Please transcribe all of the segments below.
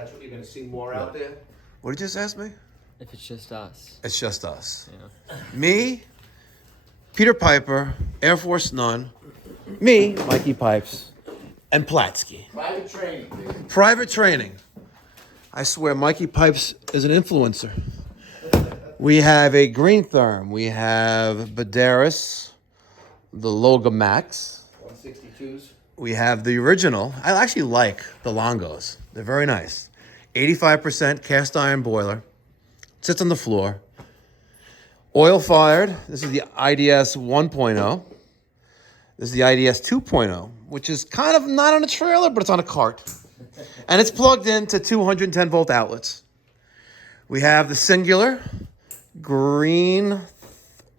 That's what you're going to see more out there. What did you just ask me? If it's just us. It's just us. Yeah. Me, Peter Piper, Air Force None, me, Mikey Pipes, and Platsky. Private training, baby. Private training. I swear, Mikey Pipes is an influencer. We have a Green Therm. We have Badaris, the Loga Max. 162s. We have the original. I actually like the Longos. They're very nice. 85% cast iron boiler. Sits on the floor. Oil fired. This is the IDS 1.0. This is the IDS 2.0, which is kind of not on a trailer, but it's on a cart. And it's plugged into 210 volt outlets. We have the singular green, an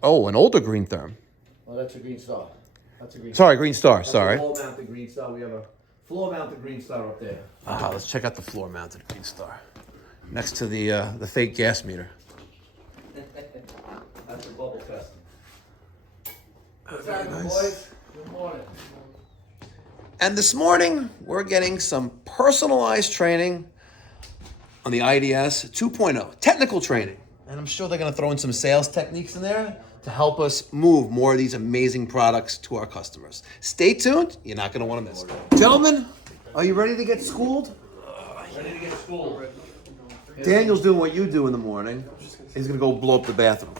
older Green Therm. Oh, that's a Green Star. That's a Green Sorry, Green Star, That's sorry. a floor-mounted Green Star. We have a floor-mounted Green Star up there. Let's check out the floor-mounted Green Star. Next to the fake gas meter. That's the bubble testing. What's Very happening, nice. boys? Good morning. And this morning, we're getting some personalized training on the IDS 2.0, technical training. And I'm sure they're going to throw in some sales techniques in there to help us move more of these amazing products to our customers. Stay tuned. You're not going to want to miss it. Gentlemen, are you ready to get schooled? Ready to get schooled. Daniel's doing what you do in the morning. He's going to go blow up the bathroom.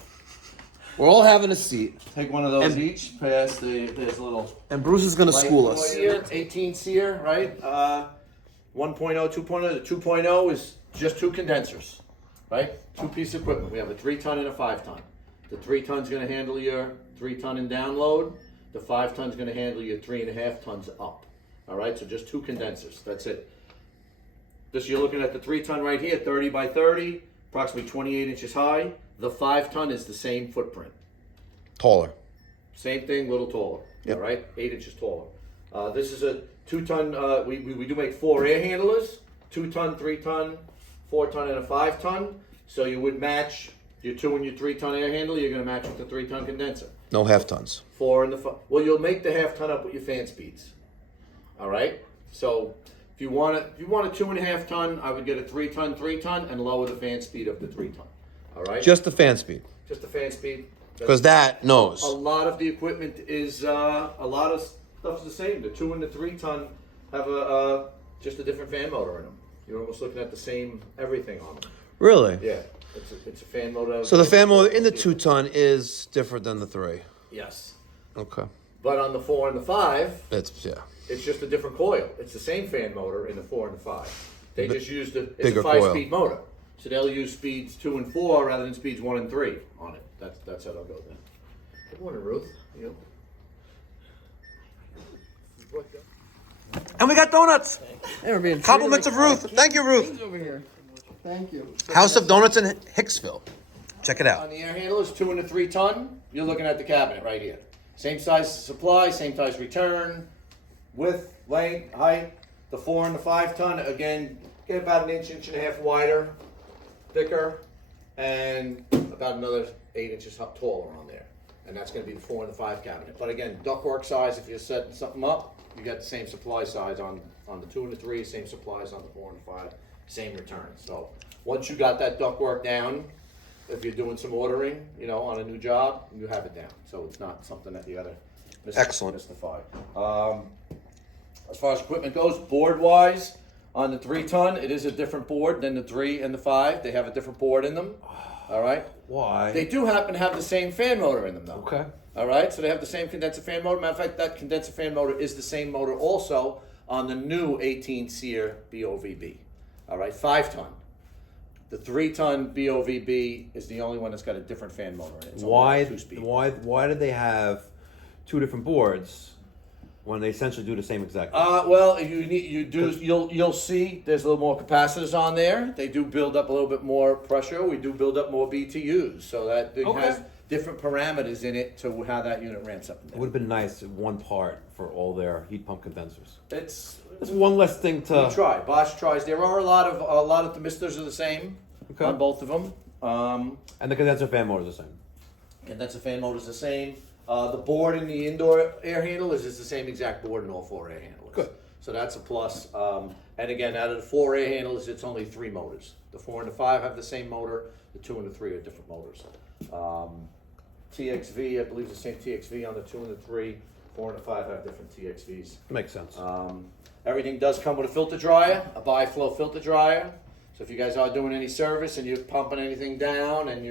We're all having a seat. Take one of those And- each. Pass there's a little. And Bruce is going to school us. Here, 18 SEER, right? 1.0, 2.0. The 2.0 is just two condensers, right? Two pieces of equipment. We have a 3-ton and a 5-ton. The 3-ton's going to handle your 3-ton and down load. The 5-ton's going to handle your 3.5 tons up. All right, so just two condensers. That's it. This you're looking at the 3-ton right here, 30 by 30, approximately 28 inches high. The 5-ton is the same footprint. Taller. Same thing, little taller. Yep. All right, 8 inches taller. This is a 2-ton. We do make 4 air handlers: 2-ton, 3-ton, 4-ton, and a 5-ton. So you would match your 2 and your 3-ton air handler. You're going to match with the 3-ton condenser. No half tons. 4 and the well, you'll make the half-ton up with your fan speeds. All right. So if you want a 2.5 ton, I would get a 3-ton, 3-ton, and lower the fan speed of the 3-ton. All right. Just the fan speed. Just the fan speed. Because that knows. A lot of the equipment is a lot of stuff's the same. The 2 and the 3-ton have just a different fan motor in them. You're almost looking at the same everything on them. Really? Yeah, it's a fan motor. So the fan motor in the 2-ton is different than the 3. Yes, Okay. but on the 4 and the 5, It's it's just a different coil. It's the same fan motor in the 4 and the 5. They just used it's bigger a coil. 5-speed motor, so they'll use speeds 2 and 4 rather than speeds 1 and 3 on it. That's how they'll go then. Good morning, Ruth. You. And we got donuts. Hey, we're being Compliments of Ruth. Thank you, Ruth. over here. Thank you. House of Donuts in Hicksville. Check it On out. the air handlers, 2 and a 3-ton, you're looking at the cabinet right here. Same size supply, same size return, width, length, height. The 4 and the 5-ton, again, get about 1 inch, 1.5 inches wider, thicker, and about another 8 inches taller on there. And that's going to be the 4 and the 5 cabinet. But again, ductwork size, if you're setting something up, you got the same supply size on the 2 and the 3, same supplies on the 4 and the 5, same return. So once you got that ductwork down, if you're doing some ordering, on a new job, you have it down. So it's not something that you gotta mystify. As far as equipment goes, board-wise, on the 3-ton, it is a different board than the 3 and the 5. They have a different board in them. All right. Why? They do happen to have the same fan motor in them, though. Okay. All right. So they have the same condenser fan motor. Matter of fact, that condenser fan motor is the same motor also on the new 18 SEER BOVB. All right, 5-ton. The 3-ton BOVB is the only one that's got a different fan motor in it. It's only a 2-speed. Why did they have two different boards when they essentially do the same exact thing? Well, you'll see there's a little more capacitors on there. They do build up a little bit more pressure. We do build up more BTUs, so that thing has different parameters in it to how that unit ramps up. It would have been nice one part for all their heat pump condensers. It's one less thing to we try. Bosch tries. There are a lot of thermistors are the same on both of them. And the condenser fan motor is the same. Condenser fan motor is the same. The board in the indoor air handlers is the same exact board in all 4 air handlers. Good. So that's a plus. And again, out of the 4 air handlers, it's only 3 motors. The 4 and the 5 have the same motor. The 2 and the 3 are different motors. TXV, I believe the same TXV on the 2 and the 3. 4 and the 5 have different TXVs. Makes sense. Everything does come with a filter dryer, a bi-flow filter dryer. So if you guys are doing any service and you're pumping anything down and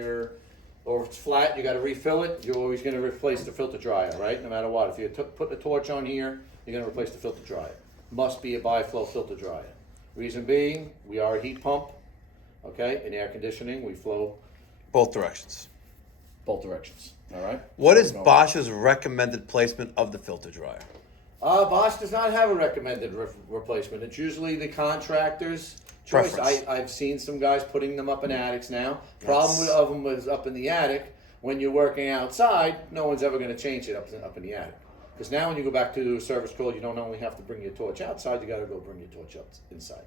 or it's flat, you got to refill it, you're always going to replace the filter dryer, right? No matter what. If you put the torch on here, you're going to replace the filter dryer. Must be a bi-flow filter dryer. Reason being, we are a heat pump, okay? In air conditioning, we flow Both directions. both directions, all right? What is Bosch's recommended placement of the filter dryer? Bosch does not have a recommended replacement. It's usually the contractor's choice. Preference. I've seen some guys putting them up in attics now. Problem of them was up in the attic. When you're working outside, no one's ever going to change it up in the attic. Because now when you go back to do a service call, you don't only have to bring your torch outside, you got to go bring your torch up inside.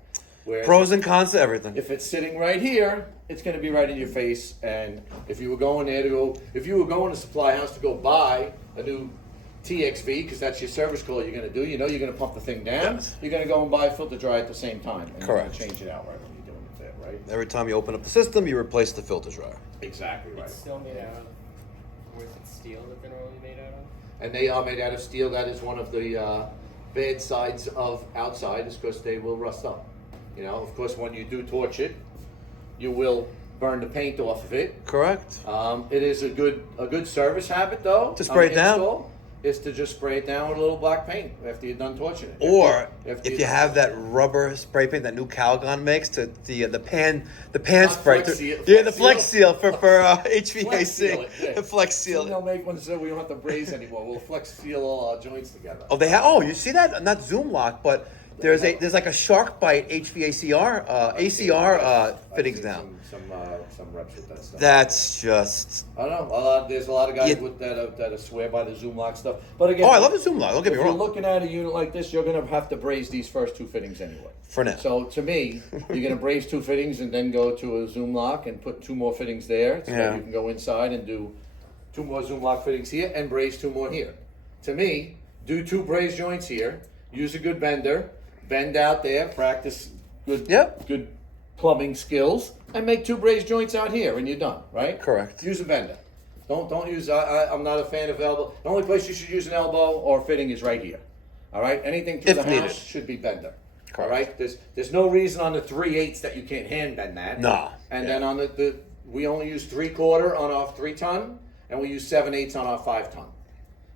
Whereas Pros and cons to everything. if it's sitting right here, it's going to be right in your face. And if you were going to supply house to go buy a new TXV, because that's your service call you're going to do, you're going to pump the thing down. Yes. You're going to go and buy a filter dryer at the same time. And Correct. You're going to change it out right when you're doing it there, right? Every time you open up the system, you replace the filter dryer. Exactly right. It's still made out of, or is it steel that they're normally made out of? And they are made out of steel. That is one of the bad sides of outside, is because they will rust up. Of course, when you do torch it, you will burn the paint off of it. Correct. It is a good service habit, though. To spray it down? install, is to just spray it down with a little black paint after you're done torching it. Or if you have that rubber spray paint that new Calgon makes, to the pan spray. Flex Seal. Yeah, the Flex Seal for HVAC. Flex Seal it, yeah. The Flex Soon Seal. they'll make one so we don't have to braze anymore. We'll flex seal all our joints together. Oh, they have. Oh, you see that? Not Zoom lock, but there's like a shark bite HVACR ACR fittings seen now. Some reps with that stuff. That's just. I don't know. There's a lot of guys Yeah. with that swear by the Zoom lock stuff. But again, Oh, I love the Zoom lock. Don't get if me you're wrong. looking at a unit like this, you're gonna have to braze these first 2 fittings anyway. For now. So to me, you're gonna braze 2 fittings and then go to a Zoom lock and put 2 more fittings there, so Yeah. that you can go inside and do 2 more Zoom lock fittings here and braze 2 more here. To me, do 2 braze joints here. Use a good bender. Bend out there. Practice good plumbing skills, and make 2 braze joints out here, and you're done. Right? Correct. Use a bender. Don't use. I'm not a fan of elbow. The only place you should use an elbow or fitting is right here. All right. Anything through If the needed. house should be bender. All Correct. right. There's no reason on the 3/8 that you can't hand bend that. No. And then on the we only use 3/4 on our 3-ton, and we use 7/8 on our 5-ton.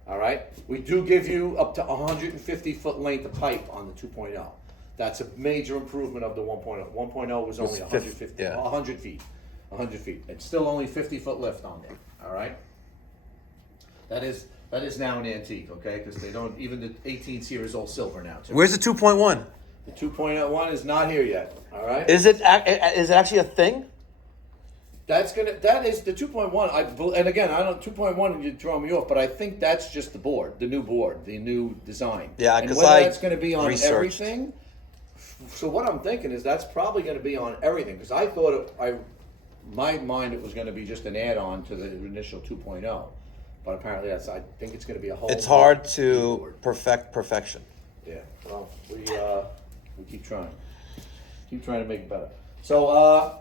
All right. We do give you up to 150 foot length of pipe on the 2.0. That's a major improvement of the 1.0. 1.0 was only 150, yeah. 100 feet. 100 feet. It's still only 50 foot lift on there. All right. That is now an antique, okay? Because they don't, even the 18 series all silver now too. Where's the 2.1? The 2.1 is not here yet. All right. Is it actually a thing? That is the 2.1. And again, I don't 2.1. You throw me off, but I think that's just the board, the new design. Yeah, and 'cause whether I that's going to be on researched. everything. So what I'm thinking is that's probably going to be on everything, because I thought my mind it was going to be just an add-on to the initial 2.0, but apparently I think it's going to be a whole. It's hard to board. perfect perfection. Yeah. Well, we keep trying. Keep trying to make it better. So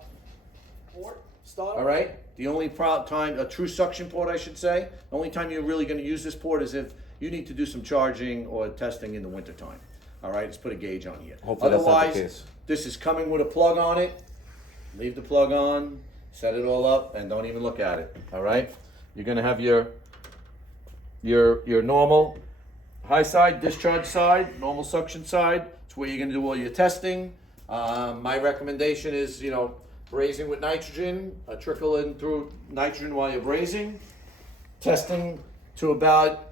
port start. All right. The only time, a true suction port, I should say, the only time you're really going to use this port is if you need to do some charging or testing in the wintertime. All right, let's put a gauge on here. Hopefully that's not the Otherwise, case. this is coming with a plug on it. Leave the plug on, set it all up, and don't even look at it. All right. You're going to have your normal high side, discharge side, normal suction side. It's where you're going to do all your testing. My recommendation is, brazing with nitrogen, trickle in through nitrogen while you're brazing. Testing to about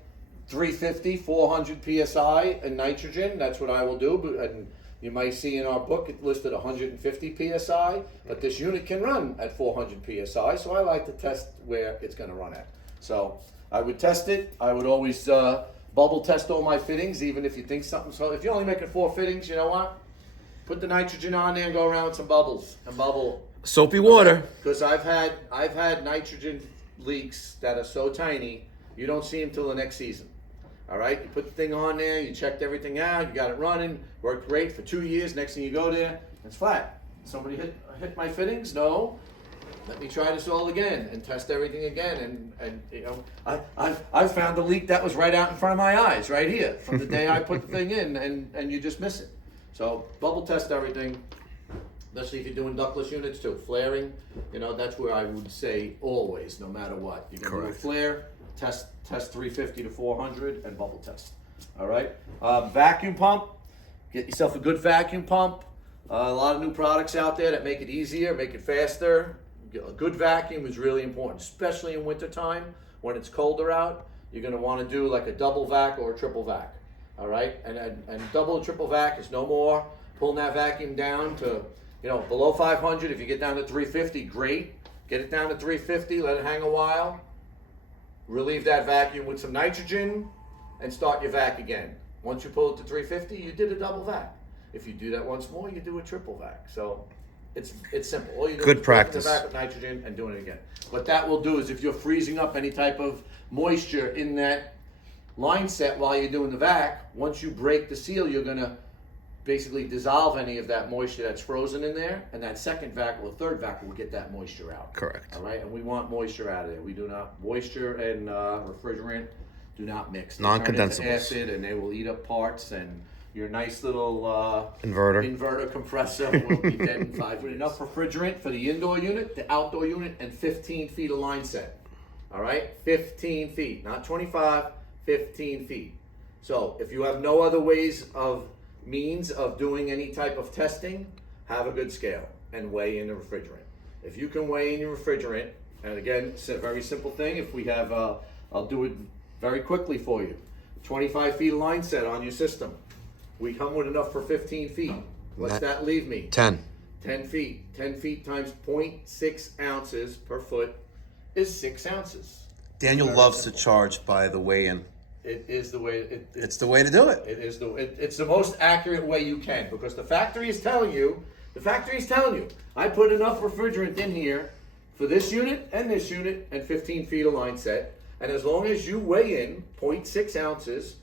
350, 400 PSI in nitrogen. That's what I will do. And you might see in our book it listed 150 PSI, but this unit can run at 400 PSI. So I like to test where it's going to run at. So I would test it. I would always bubble test all my fittings, even if you think something. So if you're only making 4 fittings, you know what? Put the nitrogen on there and go around with some bubbles and bubble. Soapy water. Because I've had nitrogen leaks that are so tiny, you don't see them till the next season. All right, you put the thing on there, you checked everything out, you got it running, worked great for 2 years. Next thing you go there, it's flat. Somebody hit my fittings? No. Let me try this all again and test everything again. And you know, I've found a leak that was right out in front of my eyes, right here, from the day I put the thing in, and you just miss it. So bubble test everything, especially if you're doing ductless units too. Flaring, you know, that's where I would say always, no matter what. You're gonna do a flare, test 350 to 400, and bubble test. All right. Vacuum pump. Get yourself a good vacuum pump. A lot of new products out there that make it easier, make it faster. A good vacuum is really important, especially in wintertime when it's colder out. You're going to want to do like a double vac or a triple vac. All right, and double or triple vac is no more pulling that vacuum down to, you know, below 500. If you get down to 350, great. Get it down to 350, let it hang a while. Relieve that vacuum with some nitrogen and start your vac again. Once you pull it to 350, you did a double vac. If you do that once more, you do a triple vac. So it's simple. All you do Good is practice. the vac with nitrogen and doing it again. What that will do is if you're freezing up any type of moisture in that line set while you're doing the vac, once you break the seal, you're gonna basically dissolve any of that moisture that's frozen in there, and that second vac or third vac will get that moisture out. Correct. All right, and we want moisture out of there. We do not, moisture and refrigerant do not mix. They turn into Non-condensables. acid, and they will eat up parts, and your nice little inverter compressor will be dead in 5 minutes. Enough refrigerant for the indoor unit, the outdoor unit, and 15 feet of line set. All right, 15 feet, not 25, 15 feet. So if you have no other means of doing any type of testing, have a good scale and weigh in the refrigerant. If you can weigh in your refrigerant, and again, it's a very simple thing. If we have, I'll do it very quickly for you. 25 feet of line set on your system. We come with enough for 15 feet. What's that leave me? 10. 10 feet. 10 feet times 0.6 ounces per foot is 6 ounces. Daniel Very loves simple. to charge by the weigh-in. It is the way. It's the way to do it. It is it's the most accurate way you can, because the factory is telling you. I put enough refrigerant in here for this unit and 15 feet of line set, and as long as you weigh in 0.6 ounces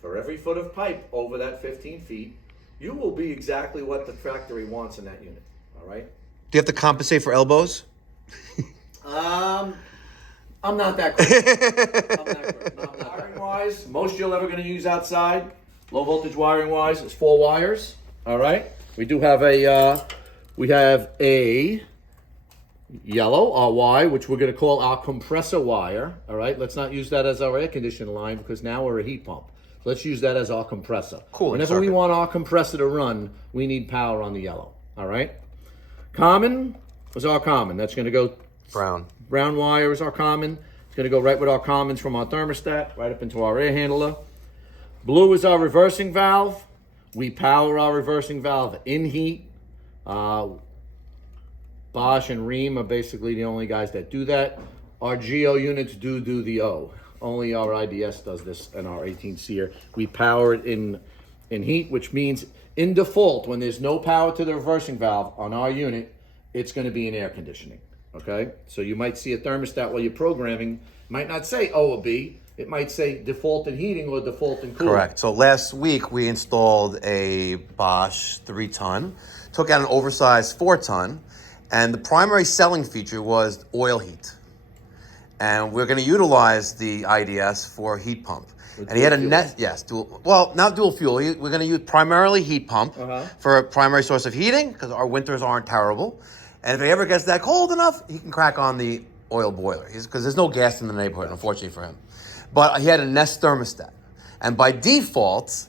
for every foot of pipe over that 15 feet, you will be exactly what the factory wants in that unit. All right. Do you have to compensate for elbows? I'm not that great. Wiring wise, most you're ever going to use outside, low voltage wiring wise, is 4 wires. All right. We do have a yellow RY, which we're going to call our compressor wire. All right. Let's not use that as our air conditioning line, because now we're a heat pump. Let's use that as our compressor. Cool. Whenever we want our compressor to run, we need power on the yellow. All right. Common is our common. That's going to go Brown. Brown wire is our common. It's going to go right with our commons from our thermostat, right up into our air handler. Blue is our reversing valve. We power our reversing valve in heat. Bosch and Rheem are basically the only guys that do that. Our GO units do the O. Only our IDS does this, and our 18-seer. We power it in heat, which means in default, when there's no power to the reversing valve on our unit, it's going to be in air conditioning. Okay, so you might see a thermostat while you're programming, might not say O or B, it might say default in heating or default in cooling. Correct. So last week we installed a Bosch 3-ton, took out an oversized 4-ton, and the primary selling feature was oil heat. And we're going to utilize the IDS for heat pump. And he had a not dual fuel. We're going to use primarily heat pump for a primary source of heating, because our winters aren't terrible. And if it ever gets that cold enough, he can crack on the oil boiler, because there's no gas in the neighborhood, unfortunately for him. But he had a Nest thermostat. And by default,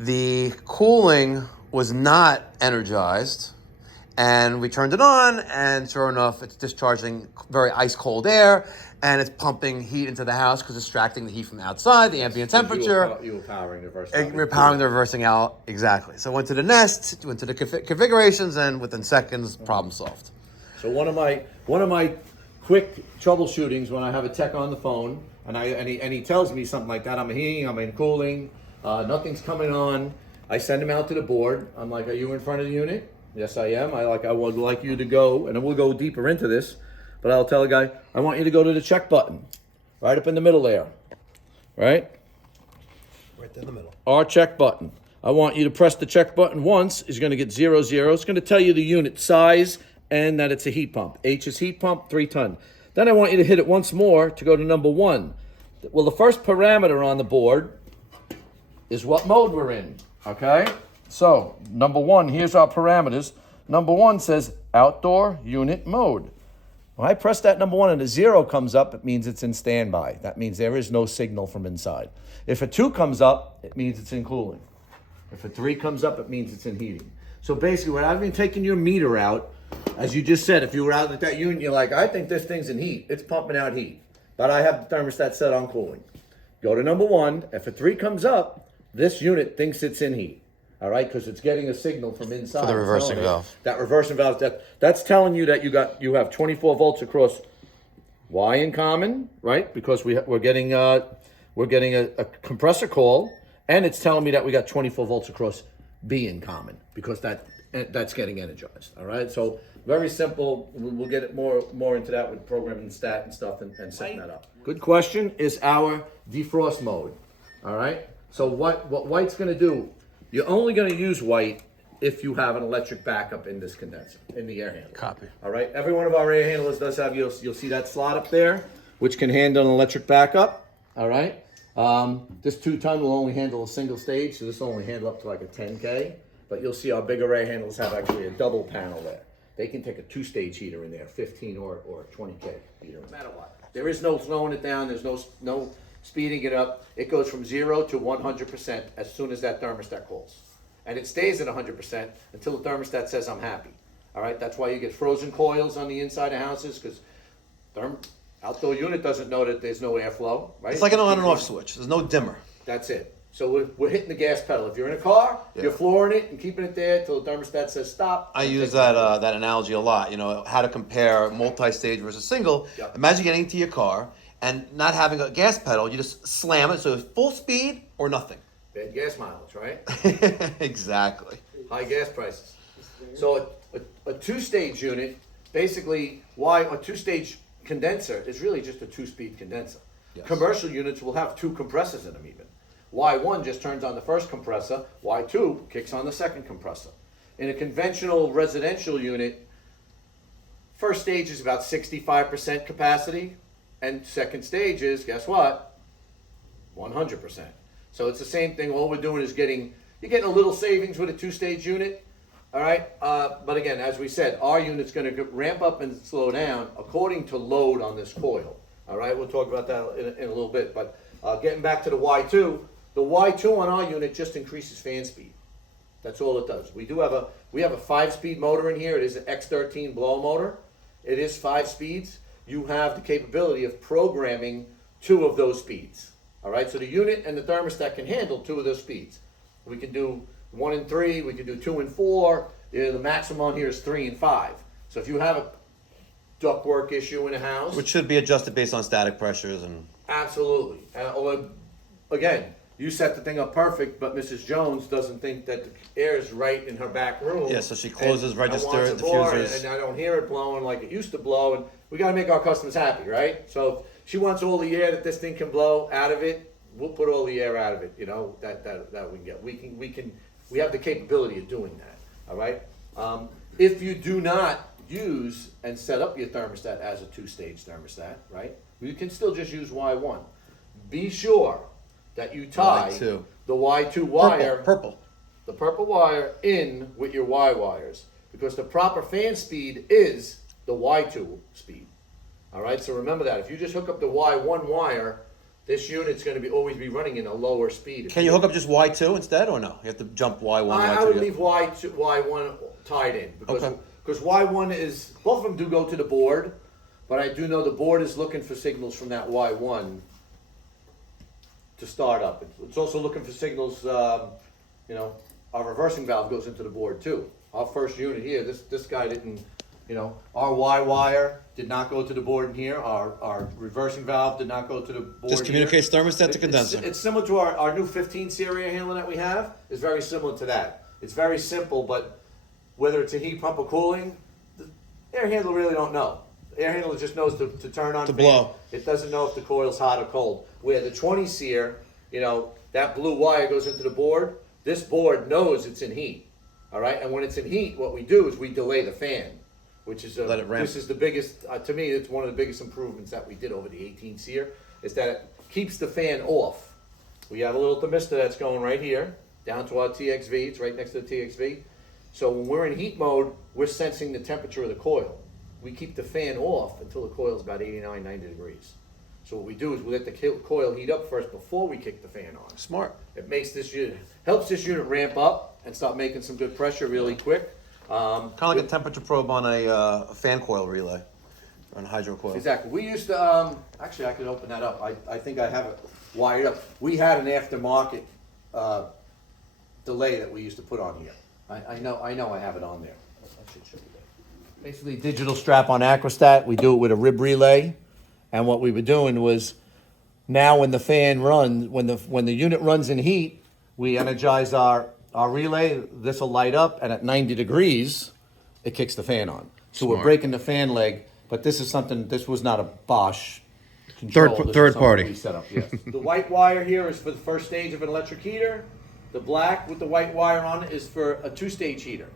the cooling was not energized. And we turned it on, and sure enough, it's discharging very ice-cold air, and it's pumping heat into the house because it's extracting the heat from outside, the ambient temperature. You were powering the reversing And we're powering the reversing out, exactly. So went to the Nest, went to the configurations, and within seconds, problem solved. So one of my quick troubleshootings when I have a tech on the phone, and he tells me something like that, I'm heating, I'm in cooling, nothing's coming on. I send him out to the board. I'm like, are you in front of the unit? Yes, I am. I would like you to go, and we'll go deeper into this, but I'll tell the guy, I want you to go to the check button, right up in the middle there, right? Right there in the middle. our check button. I want you to press the check button once. It's going to get 00. It's going to tell you the unit size and that it's a heat pump. H is heat pump, 3 ton. Then I want you to hit it once more to go to number 1. Well, the first parameter on the board is what mode we're in, okay? So, number 1, here's our parameters. Number 1 says outdoor unit mode. When I press that number 1 and a 0 comes up, it means it's in standby. That means there is no signal from inside. If a 2 comes up, it means it's in cooling. If a 3 comes up, it means it's in heating. So basically, when I've been taking your meter out, as you just said, if you were out at that unit, you're like, I think this thing's in heat. It's pumping out heat. But I have the thermostat set on cooling. Go to number 1. If a 3 comes up, this unit thinks it's in heat. All right, because it's getting a signal from inside. For the reversing valve. That reversing valve, that's telling you that you have 24 volts across Y in common, right? Because we're getting a compressor call, and it's telling me that we got 24 volts across B in common because that's getting energized. All right, so very simple. We'll get it more into that with programming stat and stuff and setting that up. Good question is our defrost mode. All right, so what white's going to do? You're only going to use white if you have an electric backup in this condenser, in the air handler. Copy. All right, every one of our air handlers does have, you'll see that slot up there, which can handle an electric backup. All right, this 2 ton will only handle a single stage, so this will only handle up to like a 10K. But you'll see our bigger air handlers have actually a double panel there. They can take a 2-stage heater in there, 15 or 20K heater, no matter what. There is no slowing it down. There's no speeding it up. It goes from 0 to 100% as soon as that thermostat calls. And it stays at 100% until the thermostat says I'm happy. All right, that's why you get frozen coils on the inside of houses, because outdoor unit doesn't know that there's no airflow, right? It's like an on and off switch. There's no dimmer. That's it. So we're hitting the gas pedal. If you're in a car, you're flooring it and keeping it there till the thermostat says stop. I use that analogy a lot. You know, how to compare multi-stage versus single. Yep. Imagine getting into your car and not having a gas pedal. You just slam it, so it's full speed or nothing. Bad gas mileage, right? Exactly. High gas prices. So a 2-stage unit, basically, why a 2-stage condenser is really just a 2-speed condenser. Yes. Commercial units will have 2 compressors in them even. Y1 just turns on the first compressor, Y2 kicks on the second compressor. In a conventional residential unit, first stage is about 65% capacity, and second stage is, guess what? 100%. So it's the same thing. All we're doing is you're getting a little savings with a 2-stage unit, all right? But again, as we said, our unit's going to ramp up and slow down according to load on this coil, all right? We'll talk about that in a little bit. But getting back to the Y2, the Y2 on our unit just increases fan speed. That's all it does. We have a 5-speed motor in here. It is an X13 blow motor. It is 5 speeds. You have the capability of programming 2 of those speeds. All right, so the unit and the thermostat can handle 2 of those speeds. We can do 1 and 3, we can do 2 and 4. The maximum on here is 3 and 5. So if you have a ductwork issue in a house, Which should be adjusted based on static pressures and... Absolutely. Again, you set the thing up perfect, but Mrs. Jones doesn't think that the air is right in her back room. Yeah, so she closes register, diffusers. diffusers. And I don't hear it blowing like it used to blow. And we got to make our customers happy, right? So if she wants all the air that this thing can blow out of it, we'll put all the air out of it, you know, that we can get. We have the capability of doing that, all right? If you do not use and set up your thermostat as a 2-stage thermostat, right? You can still just use Y1. Be sure that you tie Y2. the Y2 wire, Purple. the purple wire in with your Y wires, because the proper fan speed is the Y2 speed. All right, so remember that. If you just hook up the Y1 wire, this unit's going to always be running in a lower speed. Can you hook up just Y2 instead, or no? You have to jump Y1, Y2. I would leave Y1 tied in, because Y1 is, both of them do go to the board, but I do know the board is looking for signals from that Y1 to start up. It's also looking for signals, you know, our reversing valve goes into the board too. Our first unit here, this guy didn't, you know, our Y wire did not go to the board in here. Our reversing valve did not go to the board. Just communicates thermostat to condenser. It's similar to our new 15 series handler that we have. It's very similar to that. It's very simple, but whether it's a heat pump or cooling, the air handler really don't know. The air handler just knows to turn on to fan. blow. It doesn't know if the coil's hot or cold. Where the 20 seer, you know, that blue wire goes into the board. This board knows it's in heat, all right? And when it's in heat, what we do is we delay the fan, which is, Let it ramp. this is the biggest, to me, it's one of the biggest improvements that we did over the 18s here, is that it keeps the fan off. We have a little thermistor that's going right here, down to our TXV, it's right next to the TXV. So when we're in heat mode, we're sensing the temperature of the coil. We keep the fan off until the coil's about 89, 90 degrees. So what we do is we let the coil heat up first before we kick the fan on. Smart. It makes this unit, helps this unit ramp up and start making some good pressure really quick. Kind of like a temperature probe on a fan coil relay, on a hydro coil. Exactly. We used to, actually I could open that up. I think I have it wired up. We had an aftermarket delay that we used to put on here. I know I have it on there. I should show you that. Basically digital strap on Acrostat. We do it with a rib relay. And what we were doing was, now when the fan runs, when the unit runs in heat, we energize our relay. This will light up, and at 90 degrees, it kicks the fan on. So we're Smart. breaking the fan leg, but this is something. This was not a Bosch control. This is Third something party. we set up. Yes. The white wire here is for the first stage of an electric heater. The black with the white wire on it is for a two-stage heater.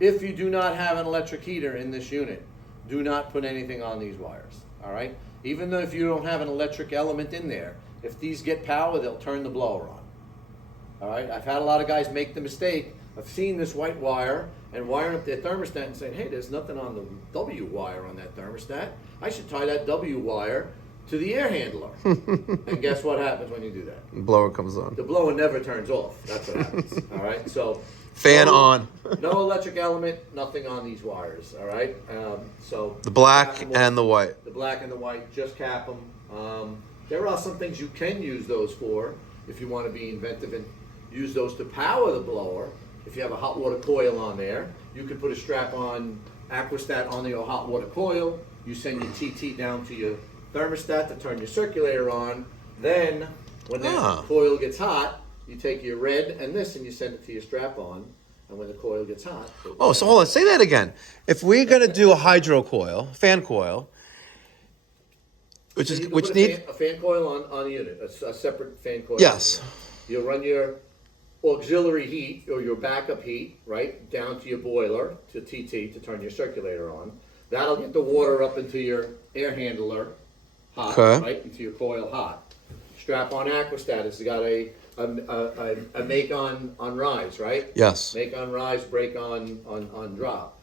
If you do not have an electric heater in this unit, do not put anything on these wires. All right. Even though if you don't have an electric element in there, if these get power, they'll turn the blower on. All right, I've had a lot of guys make the mistake of seeing this white wire and wiring up their thermostat and saying, hey, there's nothing on the W wire on that thermostat. I should tie that W wire to the air handler. And guess what happens when you do that? Blower comes on. The blower never turns off. That's what happens. All right, so Fan on. no electric element, nothing on these wires. All right, so The black and the white. the black and the white, just cap them. There are some things you can use those for if you want to be inventive and use those to power the blower. If you have a hot water coil on there, you could put a strap on Aquastat on your hot water coil. You send your TT down to your thermostat to turn your circulator on. Then when that coil gets hot, you take your red and this and you send it to your strap on. And when the coil gets hot. Oh, so hold on. Say that again. If we're gonna do a hydro coil, fan coil, which So is you can which put need a fan coil on a unit, a separate fan coil. Yes. You'll run your auxiliary heat or your backup heat, right, down to your boiler, to TT, to turn your circulator on. That'll get the water up into your air handler hot, Okay. right, into your coil hot. Strap on Aquastat has got a make on rise, right? Yes. Make on rise, break on drop.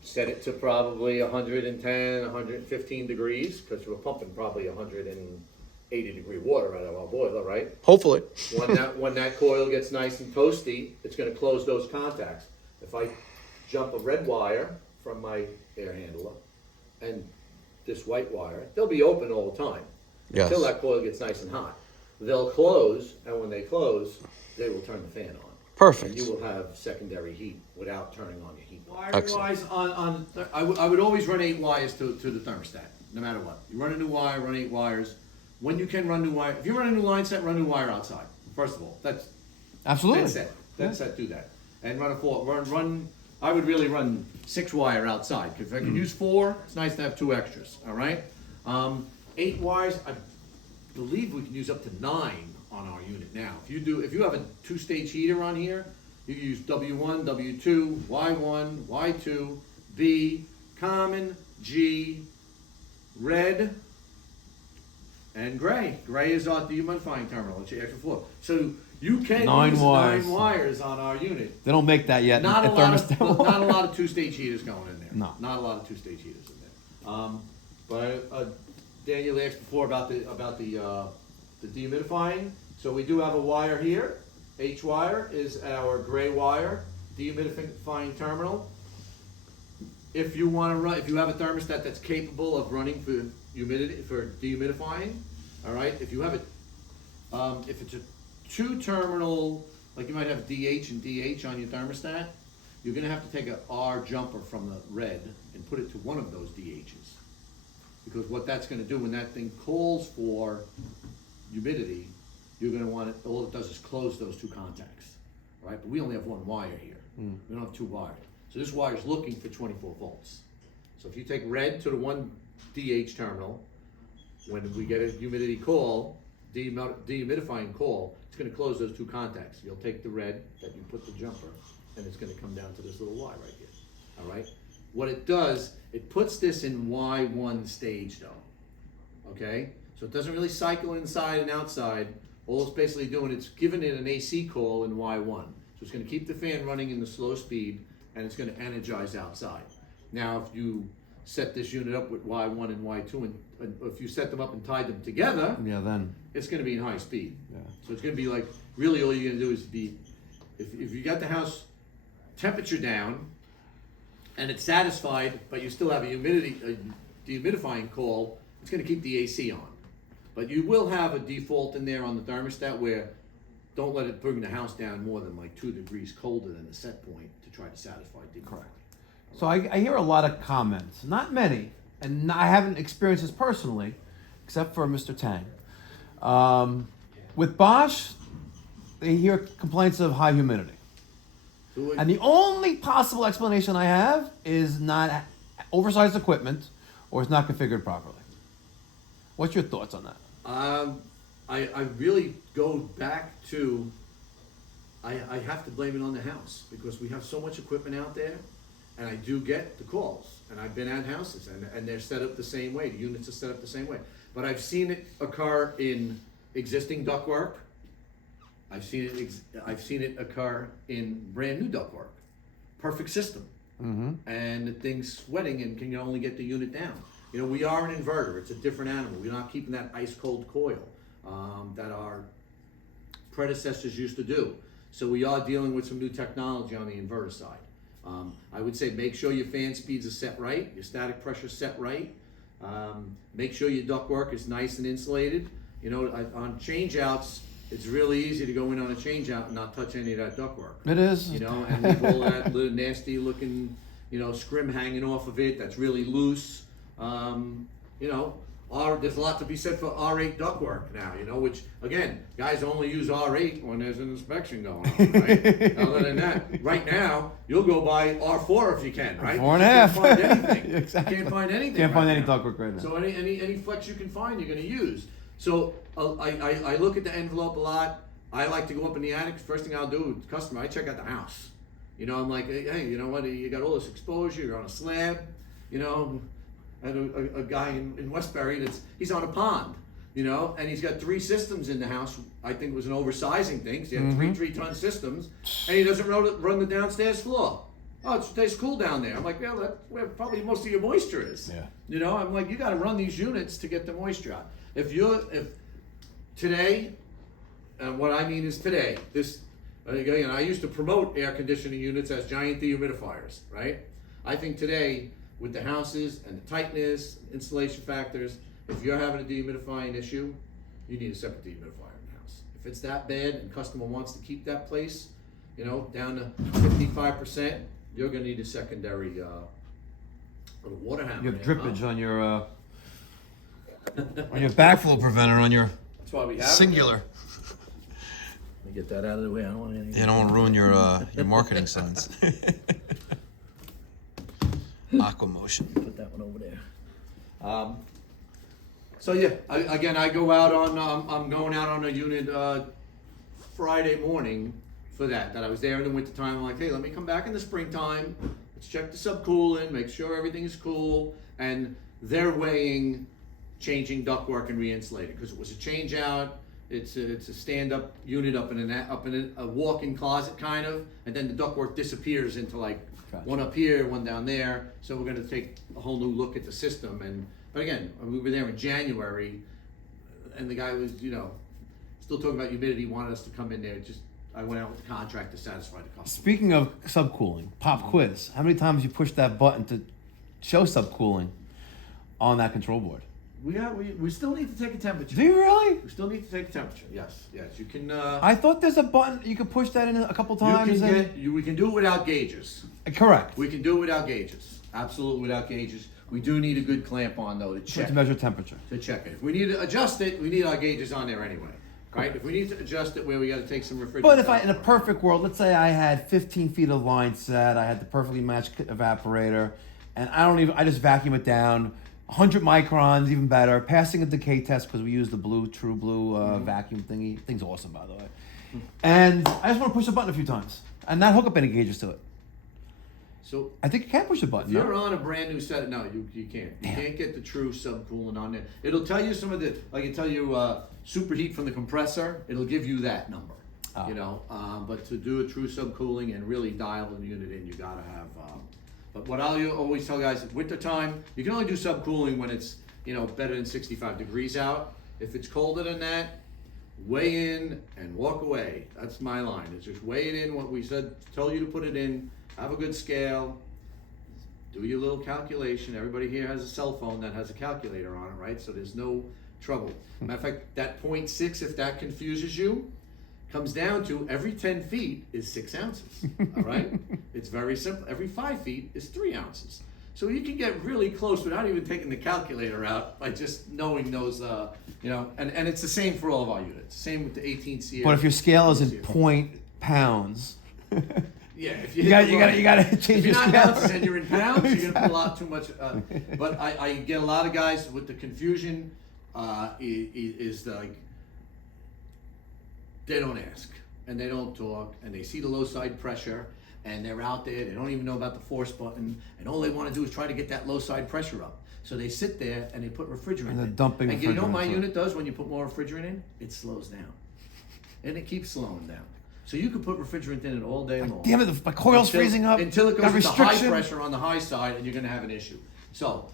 Set it to probably 110, 115 degrees, because we're pumping probably 180 degree water out of our boiler, right? hopefully. When that coil gets nice and toasty, it's going to close those contacts. If I jump a red wire from my air handler and this white wire, they'll be open all the time Yes. until that coil gets nice and hot. They'll close, and when they close, they will turn the fan on. Perfect. And you will have secondary heat without turning on your heat. Excellent. Wires I would always run 8 wires to the thermostat, no matter what. You run a new wire, run 8 wires. When you can run new wire, if you run a new line set, run new wire outside. First of all, that's Absolutely. That's set. Do that, and run a 4. Run. I would really run 6 wire outside, because if I can use 4, it's nice to have 2 extras. All right. 8 wires. I believe we can use up to 9 on our unit now. If you have a 2-stage heater on here, you can use W1, W2, Y1, Y2, B, common, G, red, and gray. Gray is our dehumidifying terminal. It's your extra floor. So you can 9 use wires. 9 wires on our unit. They don't make that yet. Not a at lot of thermostat. not a lot of 2-stage heaters going in there. No. Not a lot of 2-stage heaters in there. But Daniel asked before about the dehumidifying. So we do have a wire here. H wire is our gray wire dehumidifying terminal. If you want to run, if you have a thermostat that's capable of running for humidity, for dehumidifying, all right. If you have it, if it's a 2-terminal, like you might have DH and DH on your thermostat, you're gonna have to take a R jumper from the red and put it to one of those DHs, because what that's gonna do when that thing calls for humidity, you're gonna want it. All it does is close those 2 contacts, all right? But we only have 1 wire here. We don't have 2 wires. So this wire is looking for 24 volts. So if you take red to the 1 DH terminal, when we get a humidity call, dehumidifying coil, it's gonna close those two contacts. You'll take the red that you put the jumper, and it's gonna come down to this little Y right here, all right? What it does, it puts this in Y1 stage though, okay? So it doesn't really cycle inside and outside. All it's basically doing, it's giving it an AC coil in Y1. So it's gonna keep the fan running in the slow speed, and it's gonna energize outside. Now, if you set this unit up with Y1 and Y2, and if you set them up and tied them together, Yeah, then. it's gonna be in high speed. Yeah. So it's gonna be like, really all you're gonna do is if you got the house temperature down, and it's satisfied, but you still have a dehumidifying coil, it's gonna keep the AC on. But you will have a default in there on the thermostat where don't let it bring the house down more than like 2 degrees colder than the set point to try to satisfy default. Correct. So I hear a lot of comments, not many, and I haven't experienced this personally, except for Mr. Tang. With Bosch, they hear complaints of high humidity. So And the only possible explanation I have is not oversized equipment or it's not configured properly. What's your thoughts on that? I really go back to, I have to blame it on the house because we have so much equipment out there, and I do get the calls, and I've been at houses, and they're set up the same way, the units are set up the same way. But I've seen it occur in existing ductwork. I've seen it occur in brand new ductwork. Perfect system. And the thing's sweating and can only get the unit down. You know, we are an inverter. It's a different animal. We're not keeping that ice cold coil that our predecessors used to do. So we are dealing with some new technology on the inverter side. I would say make sure your fan speeds are set right, your static pressure set right. Make sure your ductwork is nice and insulated. You know, on changeouts, it's really easy to go in on a changeout and not touch any of that ductwork. It is. You know, and leave all that little nasty looking, you know, scrim hanging off of it that's really loose. You know, there's a lot to be said for R8 ductwork now, you know, which, again, guys only use R8 when there's an inspection going on, right? Other than that, right now, you'll go buy R4 if you can, right? 4.5. You can't find anything. Exactly. You can't find anything. Can't find right any now. ductwork right now. So any flex you can find, you're gonna use. So I look at the envelope a lot. I like to go up in the attic. First thing I'll do with the customer, I check out the house. You know, I'm like, hey, you know what? You got all this exposure. You're on a slab. You know, I had a guy in Westbury he's on a pond. You know, and he's got 3 systems in the house. I think it was an oversizing thing. So he had 3 3-ton systems, and he doesn't run the downstairs floor. Oh, it stays cool down there. I'm like, well, that's where probably most of your moisture is. Yeah. You know, I'm like, you got to run these units to get the moisture out. If today, and what I mean is today, again, I used to promote air conditioning units as giant dehumidifiers, right? I think today, with the houses and the tightness, insulation factors, if you're having a dehumidifying issue, you need a separate dehumidifier in the house. If it's that bad and customer wants to keep that place, you know, down to 55%, you're gonna need a secondary little water hammer. You have there, drippage on your backflow preventer on your That's why we have singular. It. Let me get that out of the way. I don't want anything. You don't want to ruin your marketing signs. Aquamotion. Put that one over there. So yeah, I go out on. I'm going out on a unit Friday morning for that I was there in the wintertime. I'm like, hey, let me come back in the springtime. Let's check the subcooling, make sure everything is cool, and they're weighing changing ductwork and re-insulating because it was a change out. It's a stand-up unit up in a walk-in closet kind of, and then the ductwork disappears into like one up here, one down there. So we're going to take a whole new look at the system. But again, we were there in January, and the guy was, you know, still talking about humidity. Wanted us to come in there. I went out with the contract to satisfy the customer. Speaking of subcooling, pop quiz. How many times you pushed that button to show subcooling on that control board? We still need to take a temperature. Do you really? We still need to take a temperature. Yes, you can. I thought there's a button you could push that in a couple times. We can do it without gauges. Correct. We can do it without gauges. Absolutely without gauges. We do need a good clamp on though to check. To measure temperature. To check it. If we need to adjust it, we need our gauges on there anyway. Right? If we need to adjust it where we got to take some refrigerant. But if in a perfect world, let's say I had 15 feet of line set, I had the perfectly matched evaporator, and I just vacuum it down 100 microns, even better. Passing a decay test because we use the True Blue vacuum thingy. Thing's awesome, by the way. And I just want to push the button a few times and not hook up any gauges to it. So I think you can push the button. if you're on a brand new set, no, you can't. You can't get the true subcoolant on there. It'll tell you some of the, like it tell you superheat from the compressor. It'll give you that number, you know. But to do a true subcooling and really dial the unit in, you gotta have. But what I'll always tell guys, winter time, you can only do subcooling when it's better than 65 degrees out. If it's colder than that, weigh in and walk away. That's my line. It's just weigh it in what we told you to put it in. Have a good scale. Do your little calculation. Everybody here has a cell phone that has a calculator on it, right? So there's no trouble. Matter of fact, that 0.6, if that confuses you, comes down to every 10 feet is 6 ounces, all right? It's very simple. Every 5 feet is 3 ounces. So you can get really close without even taking the calculator out by just knowing those, and it's the same for all of our units. Same with the 18C. But if your scale is in point pounds, yeah, if you gotta change if your you're not scale. ounces and you're in pounds, you're gonna pull out too much. But I get a lot of guys with the confusion is like they don't ask and they don't talk and they see the low side pressure and they're out there. They don't even know about the force button and all they want to do is try to get that low side pressure up. So they sit there and they put refrigerant And they're in. dumping And you know what my refrigerant, so- unit does when you put more refrigerant in? It slows down, and it keeps slowing down. So you can put refrigerant in it all day long. Damn it, my coil's freezing up. Until it Got goes into high restriction. pressure on the high side, and you're going to have an issue. So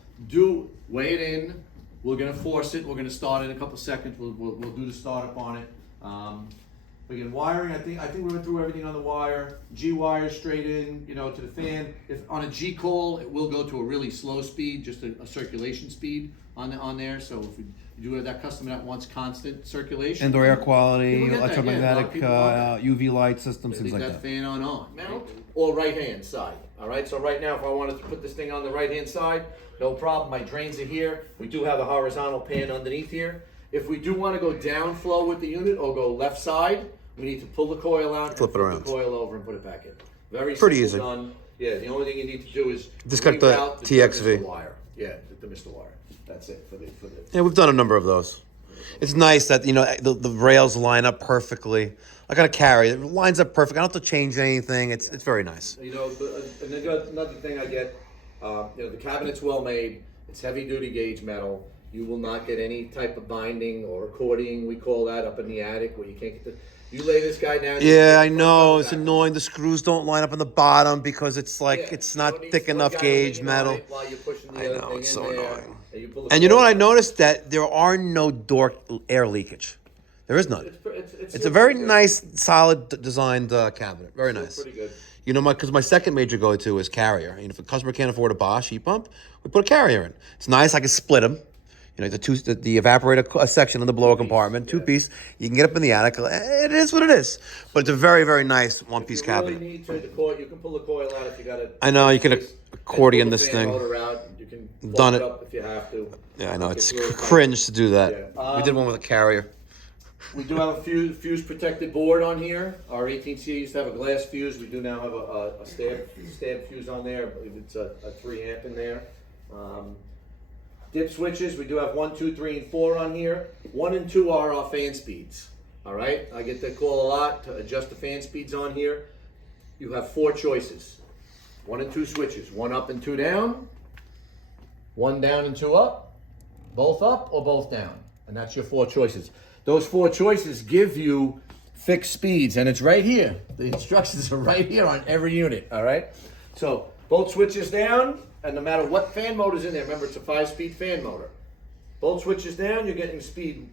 weigh it in. We're going to force it. We're going to start it in a couple seconds. We'll do the startup on it. Again, wiring. I think we went through everything on the wire. G wire straight in, to the fan. If on a G coil, it will go to a really slow speed, just a circulation speed on there. So if you do have that customer that wants constant circulation, Indoor air quality, People get that, yeah, a lot of electromagnetic people want that. UV light systems, Leave things like that that. fan on. Mount or right hand side. All right. So right now, if I wanted to put this thing on the right hand side, no problem. My drains are here. We do have a horizontal pan underneath here. If we do want to go down flow with the unit or go left side, we need to pull the coil out, Flip it around. the coil over, and put it back in. Very Pretty simple, easy. done. Yeah. The only thing you need to do is Disconnect the reroute TXV. Mr. wire. Yeah, the Mr. Wire. That's it for the. Yeah, we've done a number of those. It's nice that the rails line up perfectly. I got a carry. It lines up perfect. I don't have to change anything. It's very nice. And then another thing I get, the cabinet's well made. It's heavy duty gauge metal. You will not get any type of binding or accordioning, we call that, up in the attic where you can't get the. You lay this guy down. Yeah, I know. It's annoying. The screws don't line up on the bottom because it's like Yeah, it's you not don't need thick one enough guy gauge leaning on metal. it while you're pushing the I other know, thing it's in so there, annoying. and You know what I noticed? That there are no door air leakage. There is none. It's a very nice, solid designed cabinet. Very nice. Pretty good. Because my second major go-to is carrier. If a customer can't afford a Bosch heat pump, we put a carrier in. It's nice. I can split them. The evaporator section in the blower compartment, two-piece. You can get up in the attic. It is what it is. But it's a very, very nice one-piece cabinet. If you really need to, you can pull the coil out if you got it. I know, you can accordion this thing. You can Done bolt it. up if you have to. Yeah, I know. It's really tight. cringe to do that. Yeah. We did one with a carrier. We do have a fuse protected board on here. Our 18C used to have a glass fuse. We do now have a stab fuse on there. I believe it's a 3 amp in there. Dip switches, we do have 1, 2, 3, and 4 on here. 1 and 2 are our fan speeds. All right, I get that call a lot to adjust the fan speeds on here. You have 4 choices. 1 and 2 switches, 1 up and 2 down, 1 down and 2 up, both up or both down. And that's your 4 choices. Those 4 choices give you fixed speeds, and it's right here. The instructions are right here on every unit, all right? So both switches down, and no matter what fan motor's in there, remember it's a 5-speed fan motor. Both switches down, you're getting speed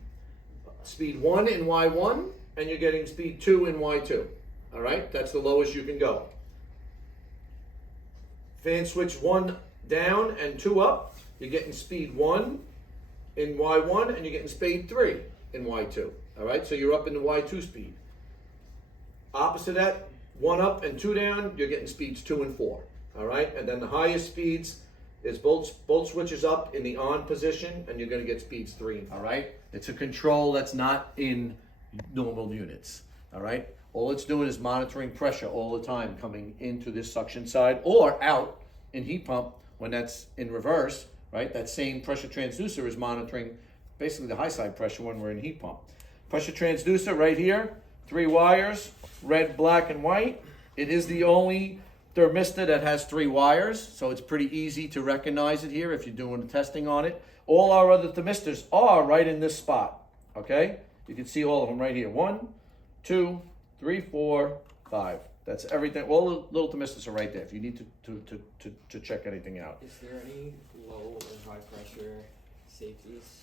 1 in Y1, and you're getting speed 2 in Y2. All right, that's the lowest you can go. Fan switch 1 down and 2 up, you're getting speed 1 in Y1, and you're getting speed 3 in Y2. All right, so you're up in the Y2 speed. Opposite that, 1 up and 2 down, you're getting speeds 2 and 4. All right, and then the highest speeds is both switches up in the on position, and you're going to get speeds 3. All right, it's a control that's not in normal units. All right, all it's doing is monitoring pressure all the time coming into this suction side or out in heat pump when that's in reverse. right? That same pressure transducer is monitoring basically the high side pressure when we're in heat pump. Pressure transducer right here, 3 wires, red, black, and white. It is the only thermistor that has 3 wires, so it's pretty easy to recognize it here if you're doing the testing on it. All our other thermistors are right in this spot, okay? You can see all of them right here. 1, 2, 3, 4, 5. That's everything. All the little thermistors are right there if you need to check anything out. Is there any low or high pressure safeties?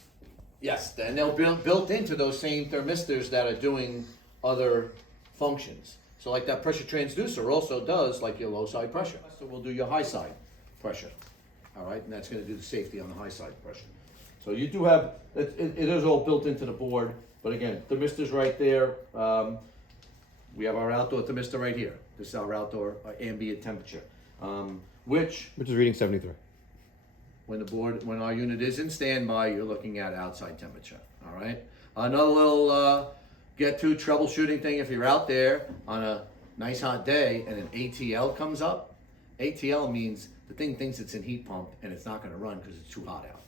Yes, and they'll be built into those same thermistors that are doing other functions. So like that pressure transducer also does like your low side pressure. So we'll do your high side pressure. All right, and that's going to do the safety on the high side pressure. So you do have, it is all built into the board, but again, thermistor's right there. We have our outdoor thermistor right here. This is our outdoor ambient temperature, which Which is reading 73. when our unit is in standby, you're looking at outside temperature. All right. Another little get-to troubleshooting thing: if you're out there on a nice hot day and an ATL comes up, ATL means the thing thinks it's in heat pump and it's not going to run because it's too hot out.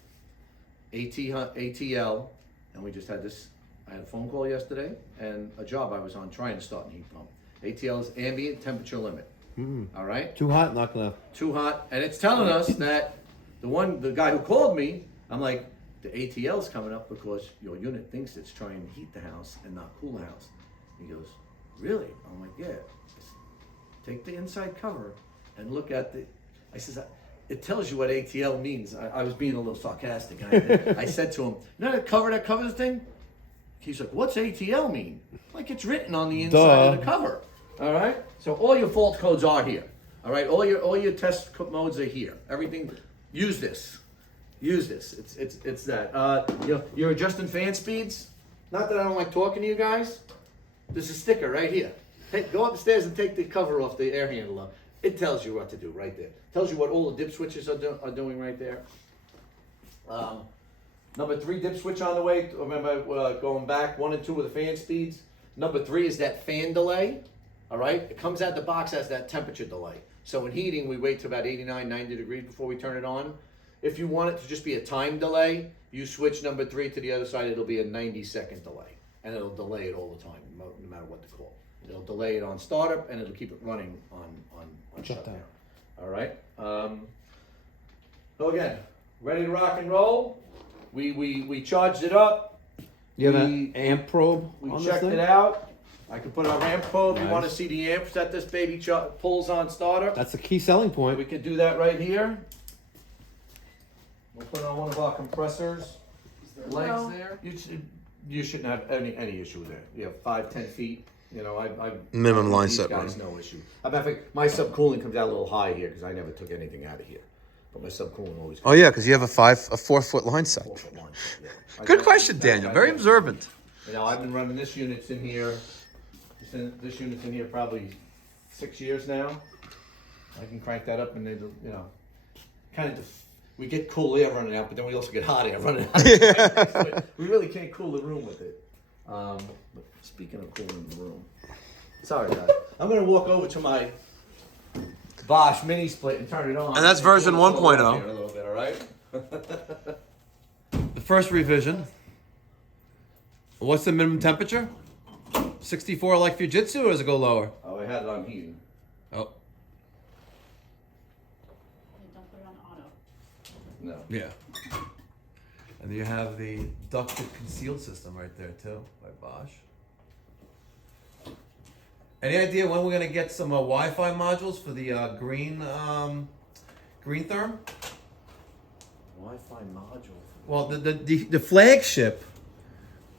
ATL, and we just had this. I had a phone call yesterday and a job I was on trying to start in heat pump. ATL is ambient temperature limit. All right. Too hot, not gonna. Too hot, and it's telling us that the guy who called me, I'm like, the ATL's coming up because your unit thinks it's trying to heat the house and not cool the house. He goes, really? I'm like, yeah. Take the inside cover and look at the. I says, it tells you what ATL means. I was being a little sarcastic. And I said to him, you know that cover that covers the thing? He's like, what's ATL mean? Like it's written on the inside of the cover. All right. So all your fault codes are here. All right. All your test modes are here. Everything. Use this. Use this. It's that. You're adjusting fan speeds. Not that I don't like talking to you guys. There's a sticker right here. Hey, go upstairs and take the cover off the air handler. It tells you what to do right there. Tells you what all the dip switches are doing right there. Number 3 dip switch on the way. Remember going back 1 and 2 with the fan speeds. Number 3 is that fan delay. All right. It comes out the box as that temperature delay. So in heating, we wait to about 89, 90 degrees before we turn it on. If you want it to just be a time delay, you switch number 3 to the other side. It'll be a 90-second delay, and it'll delay it all the time, no matter what the call. It'll delay it on startup, and it'll keep it running on shutdown. All right. So again, ready to rock and roll. We charged it up. You have an amp probe We on checked this thing? it out. I can put our amp probe. You Nice. want to see the amps that this baby pulls on startup? That's a key selling point. We can do that right here. We'll put on one of our compressors. Legs there. You shouldn't have any issue there. You have 5-10 feet. You know, I Minimum line these set guys, run. no issue. I mean, my subcooling comes out a little high here because I never took anything out of here. But my subcooling always. Oh yeah, because you have a 4-foot line set. 4-foot line. Yeah. Good question, Daniel. Very observant. You know, I've been running this unit's in here. This unit's in here probably 6 years now. I can crank that up and then, you know, kind of. We get cool air running out, but then we also get hot air running out. We really can't cool the room with it. But speaking of cooling the room, sorry guys. I'm gonna walk over to my Bosch mini split and turn it on. And that's version cool it 1.0. off here a little bit, all right? The first revision. What's the minimum temperature? 64 like Fujitsu, or does it go lower? Oh, I had it on heating. Oh, Don't put it on auto. No. yeah. And you have the ducted concealed system right there too, by Bosch. Any idea when we're gonna get some Wi-Fi modules for the green therm? Wi-Fi module. Well, the flagship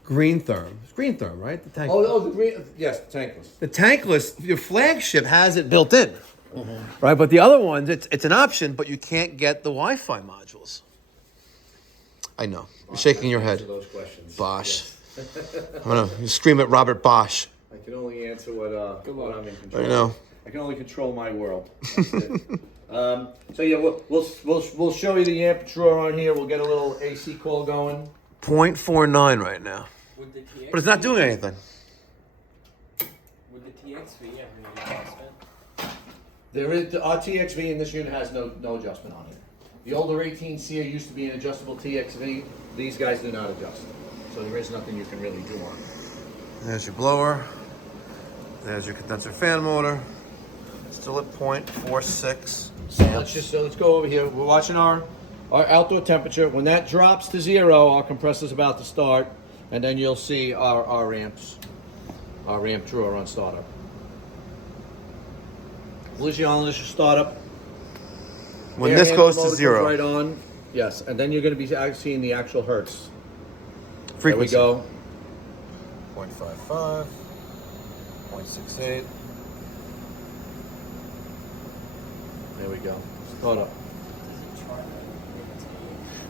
green therm. It's green therm, right? The tank. Oh, the green. Yes, tankless. The tankless, your flagship has it built in, right? But the other ones, it's an option, but you can't get the Wi-Fi modules. I know. You're shaking your head. Answer those questions. Bosch. Yes. I'm gonna scream at Robert Bosch. I can only answer what I'm in control. I know. I can only control my world. That's it. So yeah, we'll show you the amperature on here. We'll get a little AC call going. 0.49 right now, Would the TX but it's not doing anything. Would the TXV have any adjustment? There is our TXV in this unit has no adjustment on it. The older 18C used to be an adjustable TXV. These guys do not adjust. So there is nothing you can really do on it. There's your blower. There's your condenser fan motor. Still at 0.46 amps. Let's go over here. We're watching our outdoor temperature. When that drops to 0, our compressor's about to start, and then you'll see our amps, our amp drawer on startup. Unless you start up. When Air this handle goes to motor comes 0, right on. Yes, and then you're going to be seeing the actual hertz. frequency. There we go. 0.55, 0.68. There we go. Start up.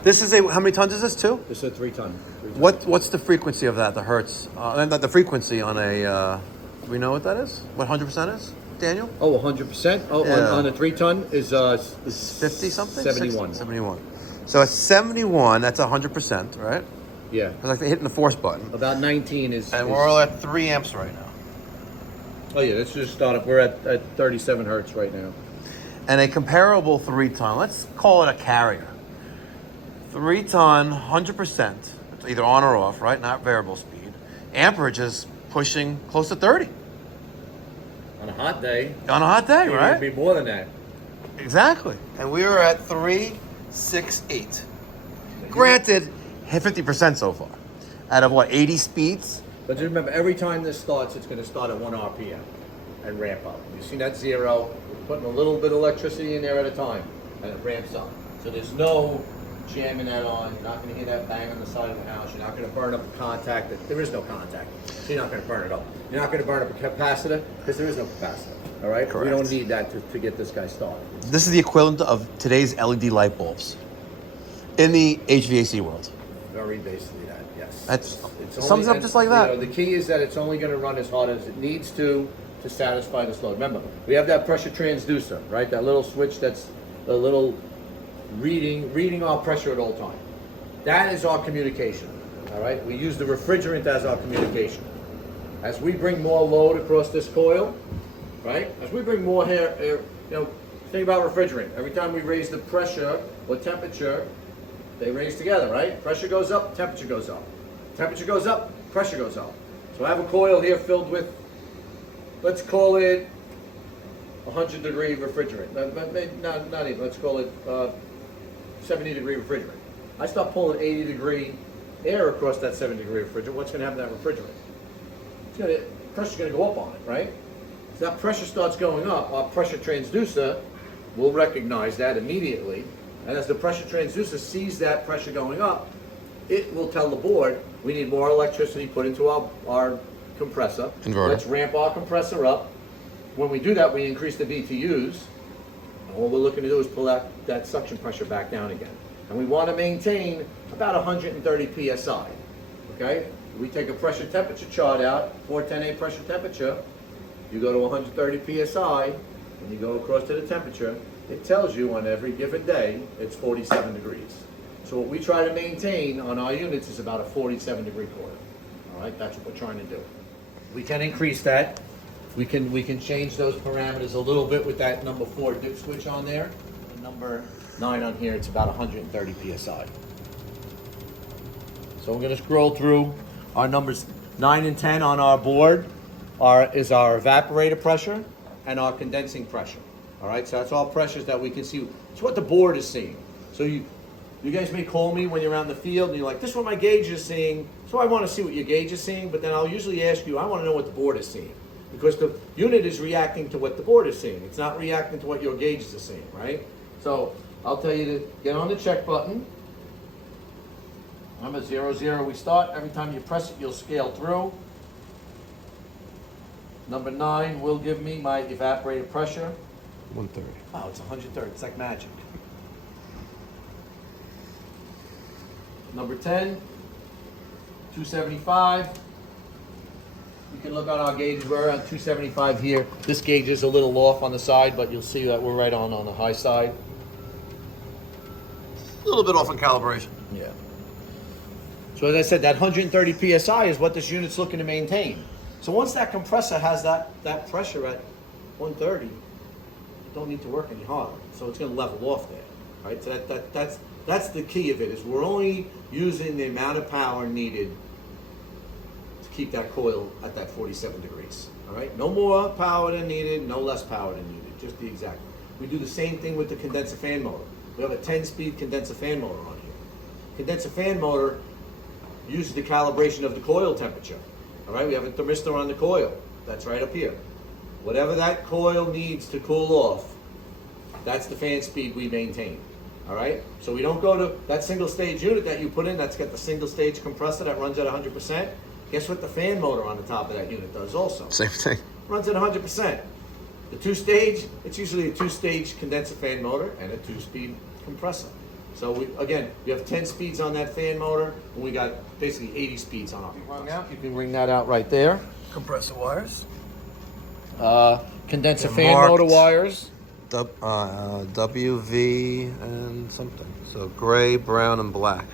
This is how many tons is this, 2? This is a 3 ton. What's the frequency of that, the hertz? The frequency on a, do we know what that is? What 100% is, Daniel? Oh, 100%? Oh, Yeah. on a 3 ton is 50 something? 71. 71. So at 71, that's 100%, right? Yeah. It's like hitting the force button. About 19 is. And we're all at 3 amps right now. Oh yeah, let's just start up. We're at 37 hertz right now. And a comparable 3 ton, let's call it a carrier. 3 ton, 100%. It's either on or off, right? Not variable speed. Amperage is pushing close to 30 On a hot day. on a hot day, It'd right? be more than that. Exactly. And we were at 368. Granted, 50% so far. Out of what, 80 speeds? But just remember, every time this starts, it's going to start at 1 RPM and ramp up. You see that 0? We're putting a little bit of electricity in there at a time, and it ramps up. So there's no jamming that on. You're not going to hear that bang on the side of the house. You're not going to burn up a contact. There is no contact. So you're not going to burn it up. You're not going to burn up a capacitor because there is no capacitor. All right? Correct. We don't need that to get this guy started. This is the equivalent of today's LED light bulbs in the HVAC world. Very basically that, yes. That's It's sums it up and, just like that. You know, the key is that it's only going to run as hard as it needs to satisfy this load. Remember, we have that pressure transducer, right? That little switch that's a little reading our pressure at all time. That is our communication, all right? We use the refrigerant as our communication. As we bring more load across this coil, right? As we bring more air, you know, think about refrigerant. Every time we raise the pressure or temperature, they raise together, right? Pressure goes up, temperature goes up. Temperature goes up, pressure goes up. So I have a coil here filled with, let's call it 100 degree refrigerant. Not even, let's call it 70 degree refrigerant. I start pulling 80 degree air across that 70 degree refrigerant. What's going to happen to that refrigerant? Pressure's going to go up on it, right? So that pressure starts going up. Our pressure transducer will recognize that immediately. And as the pressure transducer sees that pressure going up, it will tell the board, we need more electricity put into our compressor. Inverter. Let's ramp our compressor up. When we do that, we increase the BTUs. And what we're looking to do is pull that suction pressure back down again. And we want to maintain about 130 PSI, okay? We take a pressure temperature chart out, 410A pressure temperature. You go to 130 PSI, and you go across to the temperature. It tells you on every given day, it's 47 degrees. So what we try to maintain on our units is about a 47 degree coil. All right, that's what we're trying to do. We can increase that. We can change those parameters a little bit with that number 4 dip switch on there. And number 9 on here, it's about 130 PSI. So we're gonna scroll through our numbers 9 and 10 on our board is our evaporator pressure and our condensing pressure. All right, so that's all pressures that we can see. It's what the board is seeing. So you guys may call me when you're out in the field and you're like, this is what my gauge is seeing. So I want to see what your gauge is seeing, but then I'll usually ask you, I want to know what the board is seeing. Because the unit is reacting to what the board is seeing. It's not reacting to what your gauges are seeing, right? So I'll tell you to get on the check button. Remember, 0, 0, we start. Every time you press it, you'll scale through. Number 9 will give me my evaporator pressure. 130. Wow, it's 130. It's like magic. Number 10, 275. You can look on our gauge. We're at 275 here. This gauge is a little off on the side, but you'll see that we're right on the high side. A little bit off in calibration. Yeah. So as I said, that 130 PSI is what this unit's looking to maintain. So once that compressor has that pressure at 130, it don't need to work any harder. So it's going to level off there. right? So that's the key of it, is we're only using the amount of power needed to keep that coil at that 47 degrees, all right? No more power than needed, no less power than needed, just the exact. We do the same thing with the condenser fan motor. We have a 10-speed condenser fan motor on here. Condenser fan motor uses the calibration of the coil temperature, all right? We have a thermistor on the coil, that's right up here. Whatever that coil needs to cool off, that's the fan speed we maintain, all right? So we don't go to that single stage unit that you put in, that's got the single stage compressor that runs at 100%. Guess what the fan motor on the top of that unit does also? Same thing. Runs at 100%. The two-stage, it's usually a two-stage condenser fan motor and a two-speed compressor. So we have 10 speeds on that fan motor, and we got basically 80 speeds on our. You can ring that out right there. Compressor wires. Condenser They're fan marked. motor wires. WV and something. So gray, brown, and black.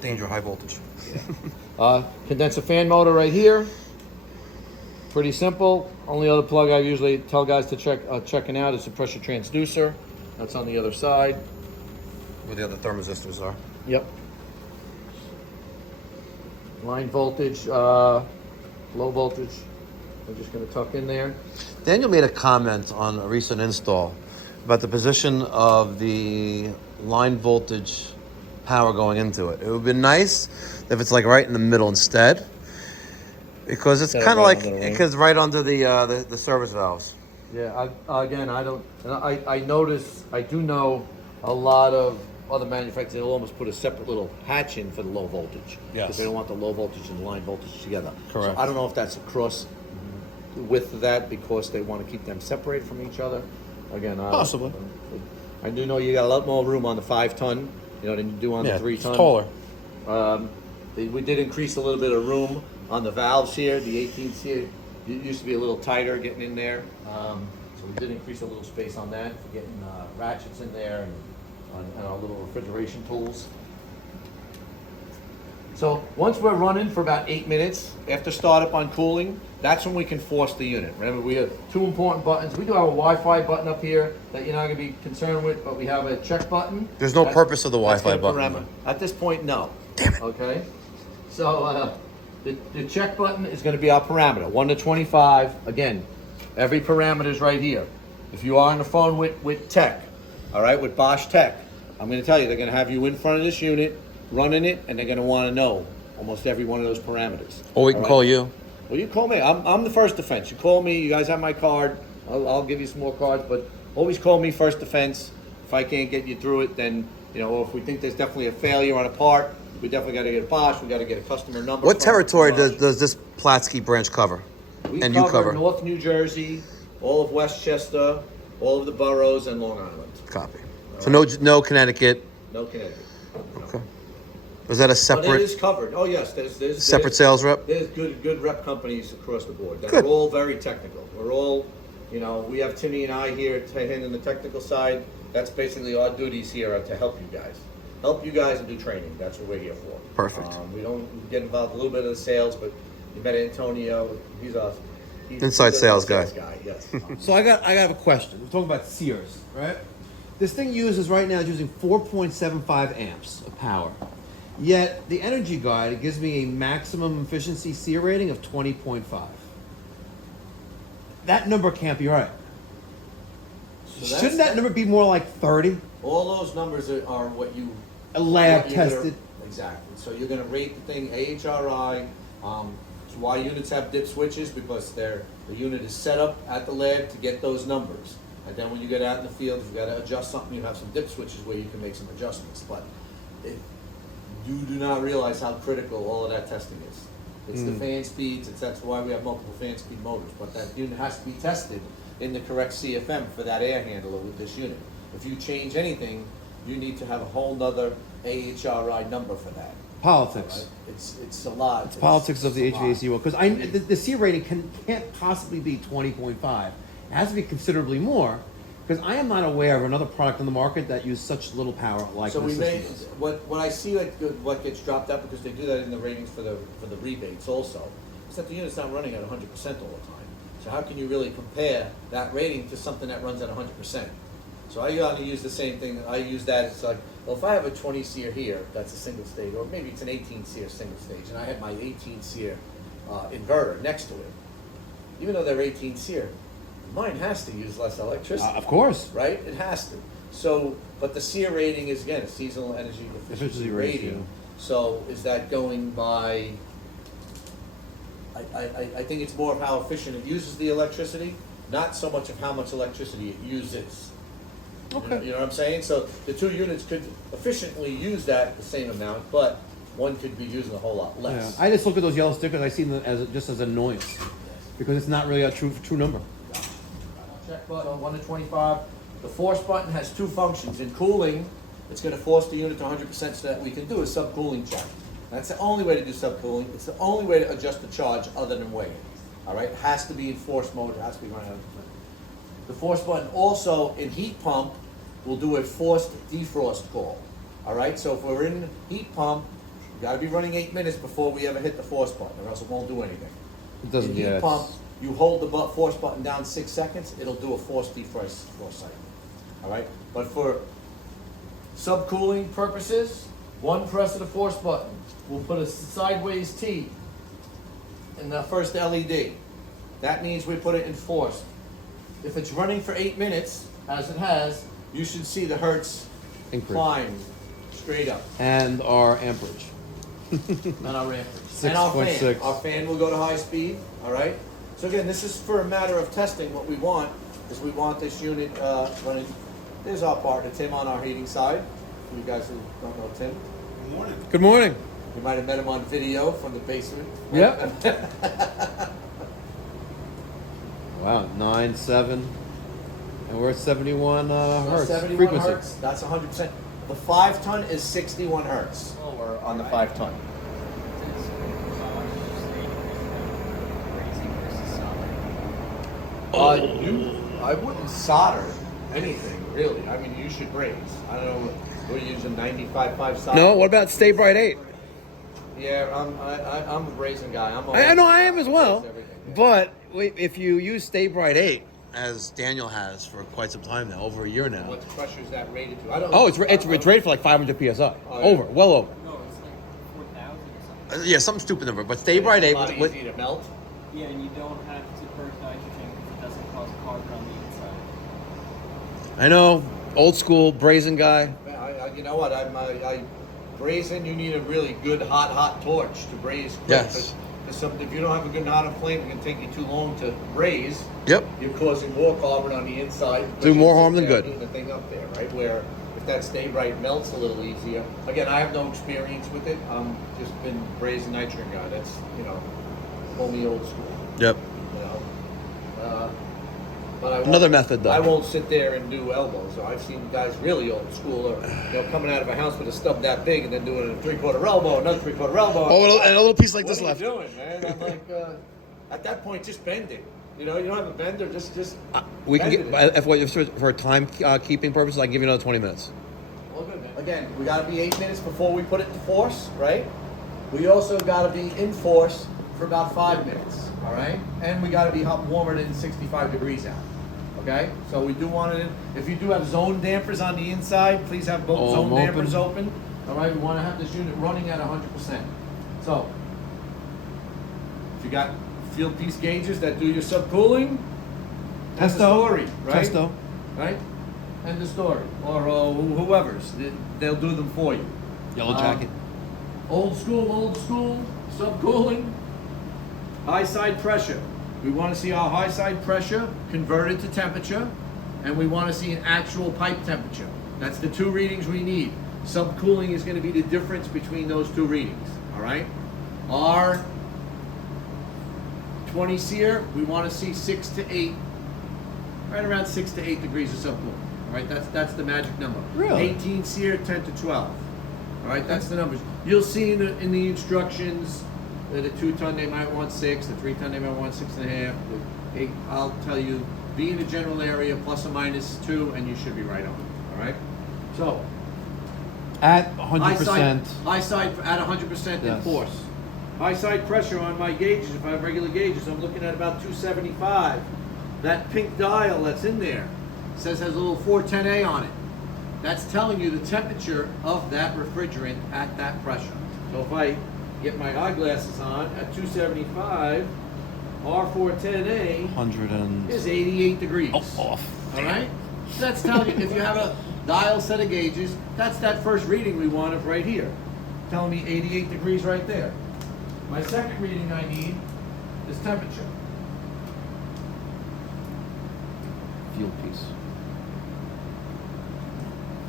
Danger, high voltage. Condenser fan motor right here. Pretty simple. Only other plug I usually tell guys to checking out is the pressure transducer. That's on the other side. Where the other thermosistors are. Yep. Line voltage, low voltage. I'm just going to tuck in there. Daniel made a comment on a recent install about the position of the line voltage power going into it. It would be nice if it's like right in the middle instead, because it's Yeah, kind of right like under the ring. because right under the service valves. Yeah, I notice, I do know a lot of other manufacturers, they'll almost put a separate little hatch in for the low voltage. Yes. Because they don't want the low voltage and the line voltage together. Correct. So I don't know if that's across with that because they want to keep them separated from each other. Again, Possibly. I do know you got a lot more room on the 5-ton, than you do on the 3-ton. It's taller. We did increase a little bit of room on the valves here. The 18s here, it used to be a little tighter getting in there. So we did increase a little space on that, for getting ratchets in there and our little refrigeration tools. So once we're running for about 8 minutes after startup on cooling, that's when we can force the unit. Remember, we have two important buttons. We do have a Wi-Fi button up here that you're not going to be concerned with, but we have a check button. There's no purpose of the That's Wi-Fi gonna button. At this point, no. Damn it. Okay. So the check button is going to be our parameter, 1 to 25. Again, every parameter is right here. If you are on the phone with tech, all right, with Bosch Tech, I'm going to tell you, they're going to have you in front of this unit, running it, and they're going to want to know almost every one of those parameters. Or we can All right? call you. Well, you call me. I'm the first defense. You call me. You guys have my card. I'll give you some more cards, but always call me first defense. If I can't get you through it, then or if we think there's definitely a failure on a part, we definitely got to get a Bosch. We got to get a customer number. What from territory Bosch. does this Platsky branch cover? We and cover you cover? North New Jersey, all of Westchester, all of the boroughs, and Long Island. Copy. So no Connecticut. No Connecticut. No. Okay. Was that a But it separate is covered. Oh yes, there's separate sales rep? There's good rep companies across the board that Good. are all very technical. We're all, we have Timmy and I here handling the technical side. That's basically our duties here are to help you guys and do training. That's what we're here for. Perfect. We don't get involved a little bit of the sales, but you met Antonio. He's Inside sales guy. Yes. So I have a question. We're talking about Sears, right? This thing right now is using 4.75 amps of power. Yet the energy guide gives me a maximum efficiency SEER rating of 20.5. That number can't be right. So Shouldn't that number be more like 30? All those numbers are what you A lab what you're gonna- tested. Exactly. So you're going to rate the thing AHRI. It's why units have dip switches, because the unit is set up at the lab to get those numbers. And then when you get out in the field, if you got to adjust something, you have some dip switches where you can make some adjustments. But you do not realize how critical all of that testing is. It's the fan speeds. That's why we have multiple fan speed motors. But that unit has to be tested in the correct CFM for that air handler with this unit. If you change anything, you need to have a whole nother AHRI number for that. Politics. Right? It's a lot. It's politics of the it's a lot. HVAC world. Because the SEER rating can't possibly be 20.5. It has to be considerably more. Because I am not aware of another product on the market that uses such little power like So this we made system does. what I see what gets dropped out, because they do that in the ratings for the rebates also, is that the unit's not running at 100% all the time. So how can you really compare that rating to something that runs at 100%? So I gotta use the same thing. I use that. It's like, well, if I have a 20 SEER here, that's a single stage, or maybe it's an 18 SEER single stage, and I have my 18 SEER inverter next to it. Even though they're 18 SEER, mine has to use less electricity. Of course. Right? It has to. So, but the SEER rating is, again, a seasonal energy efficiency rating. So is that going by, I think it's more of how efficient it uses the electricity, not so much of how much electricity it uses. Okay. You know what I'm saying? So the two units could efficiently use that the same amount, but one could be using a whole lot Yeah. less. I just look at those yellow stickers. I see them as just as annoyance because it's not really a true number. Check button 1 to 25. The force button has two functions. In cooling, it's going to force the unit to 100% so that we can do a subcooling check. That's the only way to do subcooling. It's the only way to adjust the charge other than weighing. All right, it has to be in force mode. It has to be running 100%. The force button also in heat pump will do a forced defrost call. All right, so if we're in heat pump, you got to be running 8 minutes before we ever hit the force button, or else it won't do anything. It doesn't. In heat Yeah. pump, you hold the force button down 6 seconds, it'll do a forced defrost cycle. All right, but for subcooling purposes, one press of the force button will put a sideways T in the first LED. That means we put it in forced. If it's running for 8 minutes, as it has, you should see the hertz Increase. climb straight up. And our amperage. On our amperage. And our fan. 6.6. Our fan will go to high speed, all right? So again, this is for a matter of testing. What we want is we want this unit running. There's our partner, Tim, on our heating side. For you guys who don't know Tim. Good morning. Good morning. You might have met him on video from the basement. Yep. Wow, 9.7, and we're at 71 hertz 71 frequency. hertz, that's 100%. The 5 ton is 61 hertz Oh, we're on the 5 ton. I wouldn't solder anything, really. I mean, you should braze. I don't know, we're using 95.5 solder. No, what about Stay Bright 8? Yeah, I'm a brazing guy. I know I am as well. Everything, yeah. But if you use Stay Bright 8, as Daniel has for quite some time now, over a year now. What pressure is that rated to? I don't Oh, it's rated for like 500 psi. Oh, yeah. Over, well over. No, it's like 4,000 or something. Yeah, some stupid number. But Stay Bright 8 It's a lot with easy to melt. Yeah, and you don't have to burn nitrogen because it doesn't cause carbon on the inside. I know, old school brazen guy. You know what? I brazing. You need a really good hot torch to braze. Quick. Yes. Because if you don't have a good hot flame, it can take you too long to braze. Yep. You're causing more carbon on the inside. Do more harm than good. Doing the thing up there, right? Where if that Stay Bright melts a little easier. Again, I have no experience with it. I'm just been brazing nitrogen guy. That's only old school. Yep. You know. But I Another won't- method, though. I won't sit there and do elbows. So I've seen guys really old school, or coming out of a house with a stub that big and then doing a 3/4 elbow, another 3/4 elbow. Oh, and a little piece like What this are you left. doing, man? I'm like, at that point, just bend it. You don't have a bender, just. We can bend get it. for time keeping purposes. I can give you another 20 minutes. All good, man. Again, we got to be 8 minutes before we put it to force, right? We also got to be in force for about 5 minutes, all right? And we got to be warmer than 65 degrees out. Okay, so we do want it. If you do have zone dampers on the inside, please have both Oh, zone I'm dampers open. All right, we want to have this unit running at 100%. So, if you got field piece gauges that do your subcooling, that's the story, right? Testo. Right? End the story. Or whoever's, they'll do them for you. Yellow jacket. Old school, subcooling, high side pressure. We want to see our high side pressure converted to temperature, and we want to see an actual pipe temperature. That's the two readings we need. Subcooling is going to be the difference between those two readings, all right? Our 20 SEER, we want to see 6 to 8, right around 6 to 8 degrees of subcooling, all right? That's the magic number. Really? 18 SEER, 10 to 12. All right, that's the numbers. You'll see in the instructions, the 2 ton they might want 6, the 3 ton they might want 6.5. The 8, I'll tell you, be in the general area plus or minus 2, and you should be right on. All right. So At high 100%. side at 100% in Yes. force. High side pressure on my gauges, if I have regular gauges, I'm looking at about 275. That pink dial that's in there says has a little 410A on it. That's telling you the temperature of that refrigerant at that pressure. So if I get my eyeglasses on at 275, R410A 100 and is 88 degrees. off. All right? So that's telling you, if you have a dial set of gauges, that's that first reading we want of right here. Telling me 88 degrees right there. My second reading I need is temperature. Field piece.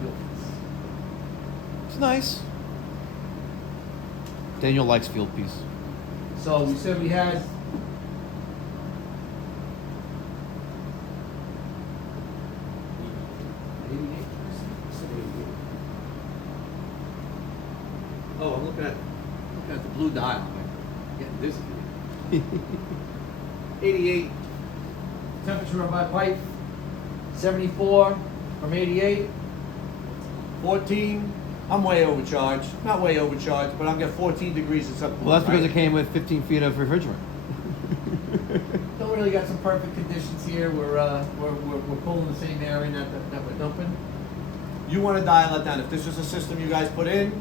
Field piece. It's nice. Daniel likes field piece. So we said we had Oh, I'm looking at the blue dial. I'm getting dizzy. 88 temperature on my pipe. 74 from 88. 14. I'm way overcharged. Not way overcharged, but I'm getting 14 degrees of subcooling. Well, that's because right? it came with 15 feet of refrigerant. Don't really got some perfect conditions here. We're pulling the same area that we're dumping. You want to dial it down. If this was a system you guys put in,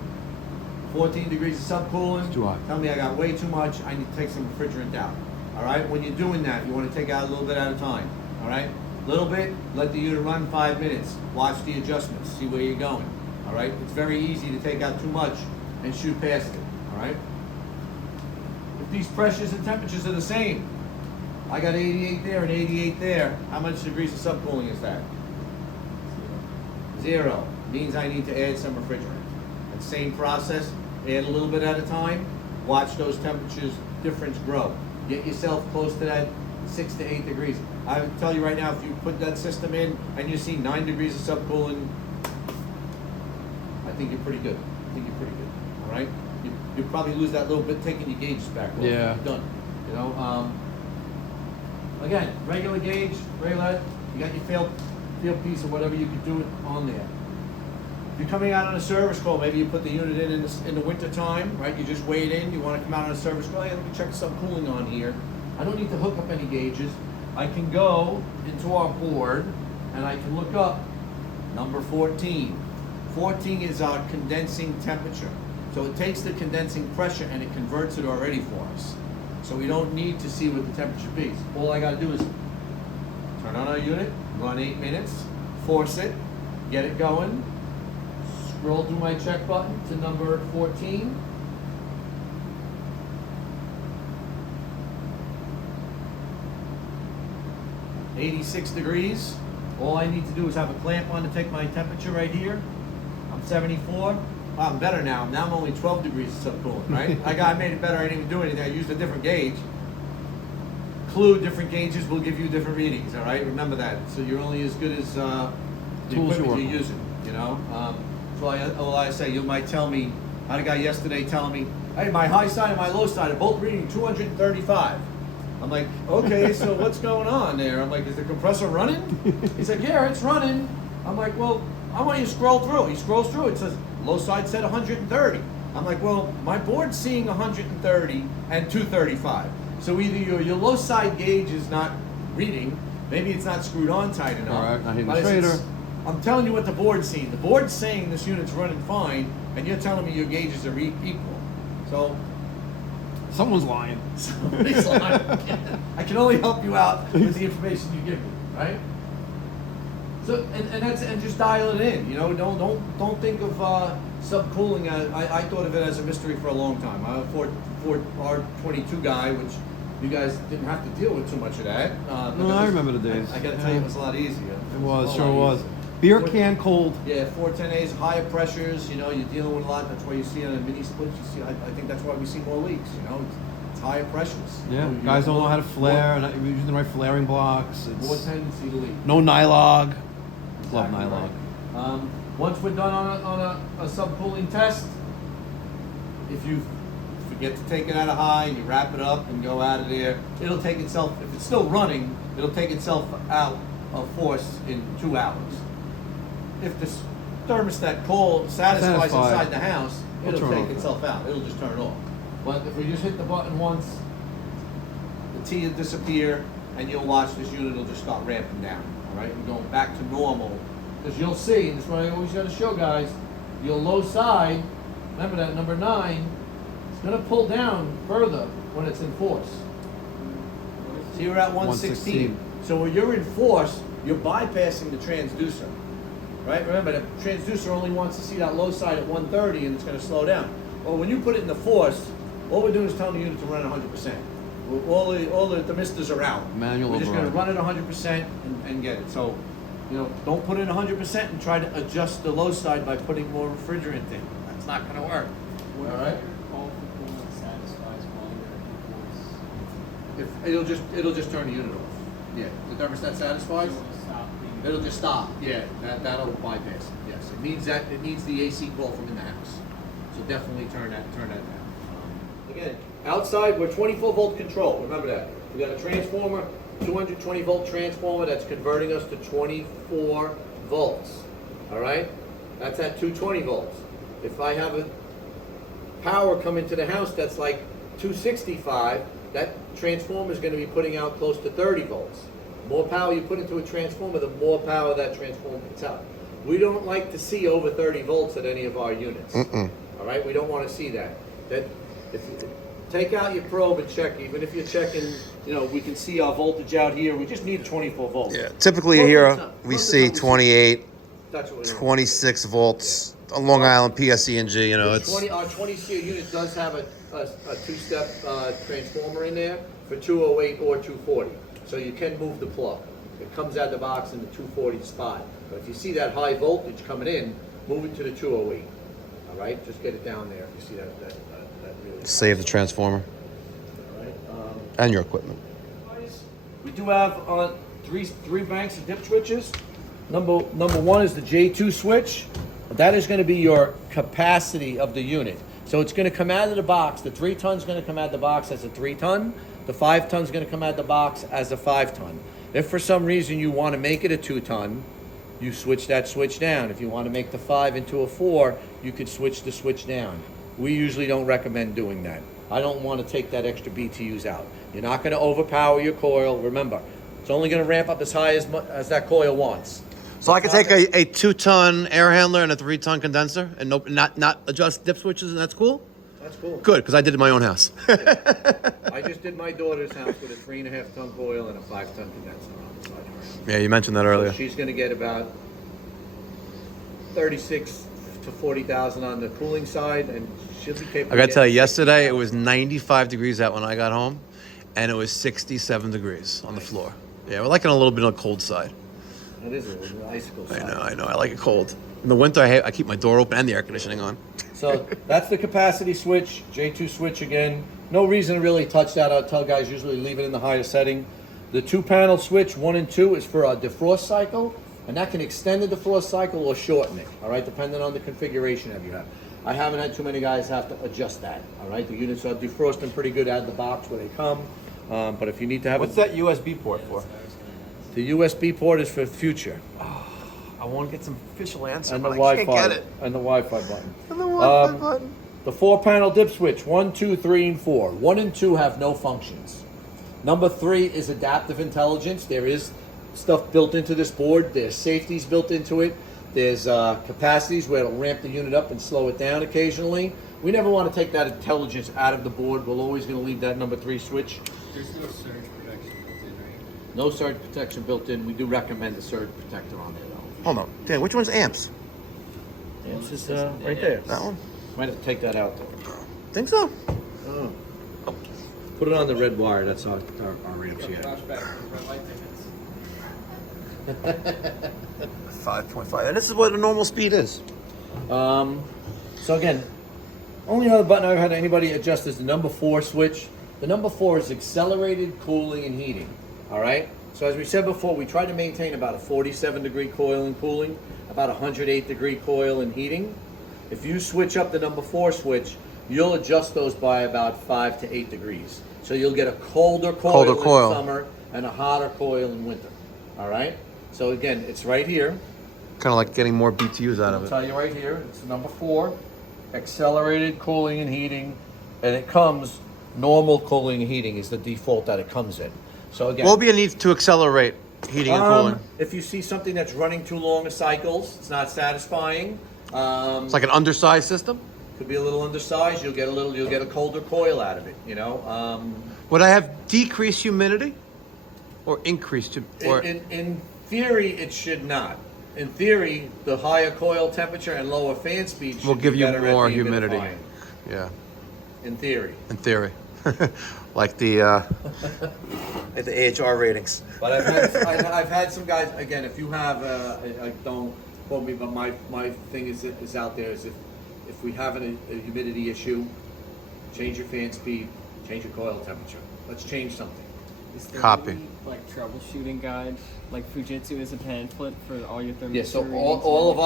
14 degrees of subcooling. It's too hot. Tell me I got way too much. I need to take some refrigerant out. All right. When you're doing that, you want to take out a little bit at a time. All right. Little bit. Let the unit run 5 minutes. Watch the adjustments. See where you're going. All right. It's very easy to take out too much and shoot past it. All right. If these pressures and temperatures are the same, I got 88 there and 88 there. How much degrees of subcooling is that? 0. Means I need to add some refrigerant. That same process, add a little bit at a time. Watch those temperatures difference grow. Get yourself close to that 6 to 8 degrees. I would tell you right now, if you put that system in and you see 9 degrees of subcooling, I think you're pretty good. All right. You probably lose that little bit taking your gauges back. Off. Yeah. You're done. You know. Again, regular gauge, regular. You got your field piece or whatever you could do it on there. If you're coming out on a service call, maybe you put the unit in the winter time, right? You just weigh it in. You want to come out on a service call. Hey, let me check the subcooling on here. I don't need to hook up any gauges. I can go into our board and I can look up number 14. 14 is our condensing temperature. So it takes the condensing pressure and it converts it already for us. So we don't need to see what the temperature is. All I got to do is turn on our unit, run 8 minutes, force it, get it going, scroll through my check button to number 14. $86 degrees. All I need to do is have a clamp on to take my temperature right here. I'm 74. Well, I'm better now. Now I'm only 12 degrees of subcooling, right? I made it better. I didn't even do anything. I used a different gauge. Clue, different gauges will give you different readings, all right? Remember that. So you're only as good as the Tools equipment you you're work using, you know? So I say, you might tell me, I had a guy yesterday telling me, hey, my high side and my low side are both reading 235. I'm like, okay, so what's going on there? I'm like, is the compressor running? He's like, yeah, it's running. I'm like, well, I want you to scroll through. He scrolls through. It says low side said 130. I'm like, well, my board's seeing 130 and 235. So either your low side gauge is not reading, maybe it's not screwed on tight enough. All right, not hitting but the it's- trader. I'm telling you what the board's seeing. The board's saying this unit's running fine, and you're telling me your gauges are equal. So Someone's lying. somebody's lying. I can only help you out with the information you give me, right? So and just dial it in. You know, don't think of subcooling. I thought of it as a mystery for a long time. I'm a Ford R22 guy, which you guys didn't have to deal with too much of that. But No, it I was- remember the days. I got to tell you, it was a lot easier. It was, a sure lot was. easier. Beer can cold. Yeah, 410As, higher pressures, you know, you're dealing with a lot. That's why you see on the mini splits, you see, I think that's why we see more leaks, you know, it's higher pressures. Yeah, You know, guys don't know how to flare, more- and using the right flaring blocks. More It's tendency to leak. no nylog. Love Exactly nylog. right. Once we're done on a subcooling test, if you forget to take it out of high and you wrap it up and go out of there, it'll take itself, if it's still running, it'll take itself out of force in 2 hours. If the thermostat cold satisfies Satisfied. inside the house, It'll it'll turn take off. itself out. It'll just turn it off. But if we just hit the button once, the T will disappear, and you'll watch this unit will just start ramping down. All right, and going back to normal. Because you'll see, and this is what I always got to show guys, your low side, remember that number 9, it's going to pull down further when it's in force. So you're at 116. So when you're in force, you're bypassing the transducer. Right? Remember, the transducer only wants to see that low side at 130 and it's going to slow down. Well, when you put it in the force, all we're doing is telling the unit to run at 100%. All the misters are out. Manual We're just going to override. run it 100% and get it. So, you know, don't put it in 100% and try to adjust the low side by putting more refrigerant in. That's not going to work. What All if right? your call for coolant satisfies while you're in force? If it'll just turn the unit off. Yeah, the thermostat satisfies. It'll stop being- It'll just stop. Yeah, that'll bypass it. Yes, it needs that. It needs the AC call from in the house. So definitely turn that down. Again, outside we're 24 volt control. Remember that. We got a transformer, 220 volt transformer that's converting us to 24 volts. All right, that's at 220 volts. If I have a power come into the house that's like 265, that transformer is going to be putting out close to 30 volts. The more power you put into a transformer, the more power that transformer puts out. We don't like to see over 30 volts at any of our units. All right, we don't want to see that. That if you take out your probe and check, even if you're checking, you know, we can see our voltage out here. We just need 24 volts. Yeah, typically Most of the here time- we most of the see time 28, That's what we want. 26 volts. On Long Island, PSE&G, you know, it's our 20C unit does have a two-step transformer in there for 208 or 240. So you can move the plug. It comes out of the box in the 240 spot. But if you see that high voltage coming in, move it to the 208. All right, just get it down there. If you see that really. save the transformer All right. and your equipment. We do have three banks of dip switches. Number one is the J2 switch. That is going to be your capacity of the unit. So it's going to come out of the box. The 3 ton is going to come out of the box as a 3 ton. The 5 ton is going to come out of the box as a 5 ton. If for some reason you want to make it a 2 ton, you switch that switch down. If you want to make the 5 into a 4, you could switch the switch down. We usually don't recommend doing that. I don't want to take that extra BTUs out. You're not going to overpower your coil. Remember, it's only going to ramp up as high as that coil wants. So I could take a 2-ton air handler and a 3-ton condenser and not adjust dip switches, and that's cool? That's cool. Good, because I did it in my own house. I just did my daughter's house with a 3.5 ton coil and a 5 ton condenser on the side. Yeah, you mentioned that So earlier. she's going to get about 36 to 40,000 on the cooling side, and she'll be capable. I got to of tell you, getting yesterday it was 95 degrees out when I got home, and it was 67 degrees on the floor. Yeah, we're like on a little bit on the cold side. It is an icicle side. I know. I like it cold. In the winter, I keep my door open and the air conditioning on. So that's the capacity switch, J2 switch again. No reason to really touch that. I'll tell guys usually leave it in the higher setting. The 2-panel switch, 1 and 2, is for a defrost cycle, and that can extend the defrost cycle or shorten it, all right, depending on the configuration that you have. I haven't had too many guys have to adjust that, all right? The units are defrosting pretty good out of the box where they come, but if you need to have What's that USB port for? The USB port is for future. I want to get some official answer, And the but I Wi-Fi. can't get it. And the Wi-Fi button. And the Wi-Fi button. The 4-panel dip switch, 1, 2, 3, and 4. 1 and 2 have no functions. Number 3 is adaptive intelligence. There is stuff built into this board. There's safeties built into it. There's capacities where it'll ramp the unit up and slow it down occasionally. We never want to take that intelligence out of the board. We're always going to leave that number 3 switch. There's no surge protection built in, right? No surge protection built in. We do recommend the surge protector on there though. Hold on. Dan, which one's amps? Yeah, it's just right there. That one? Might have to take that out though. Think so. Oh. Put it on the red wire. That's our ramps here. Josh back, red light tickets. 5.5. And this is what the normal speed is. So again, only other button I've had anybody adjust is the number 4 switch. The number 4 is accelerated cooling and heating. All right. So as we said before, we try to maintain about a 47 degree coil in cooling, about a 108 degree coil in heating. If you switch up the number 4 switch, you'll adjust those by about 5 to 8 degrees. So you'll get a colder coil in summer and a hotter coil in winter. All right. So again, it's right here. Kind of like getting more BTUs out of I'll it. tell you right here. It's number 4, accelerated cooling and heating. and it comes, normal cooling and heating is the default that it comes in. So again, What would be a need to accelerate heating and cooling? if you see something that's running too long of cycles, it's not satisfying. It's like an undersized system? Could be a little undersized. You'll get a colder coil out of it. You know. Would I have decreased humidity? Or increased? In theory, it should not. In theory, the higher coil temperature and lower fan speed should will give be you better at more the humidity. humidifying. Yeah, In theory. in theory. Like the like the AHR ratings. But I've had some guys, again, if you have, don't quote me, but my thing is out there is if we have a humidity issue, change your fan speed, change your coil temperature. Let's change something. Is there Copy. any, like troubleshooting guide, like Fujitsu is a pamphlet for all your thermostat? Yeah, so readings all and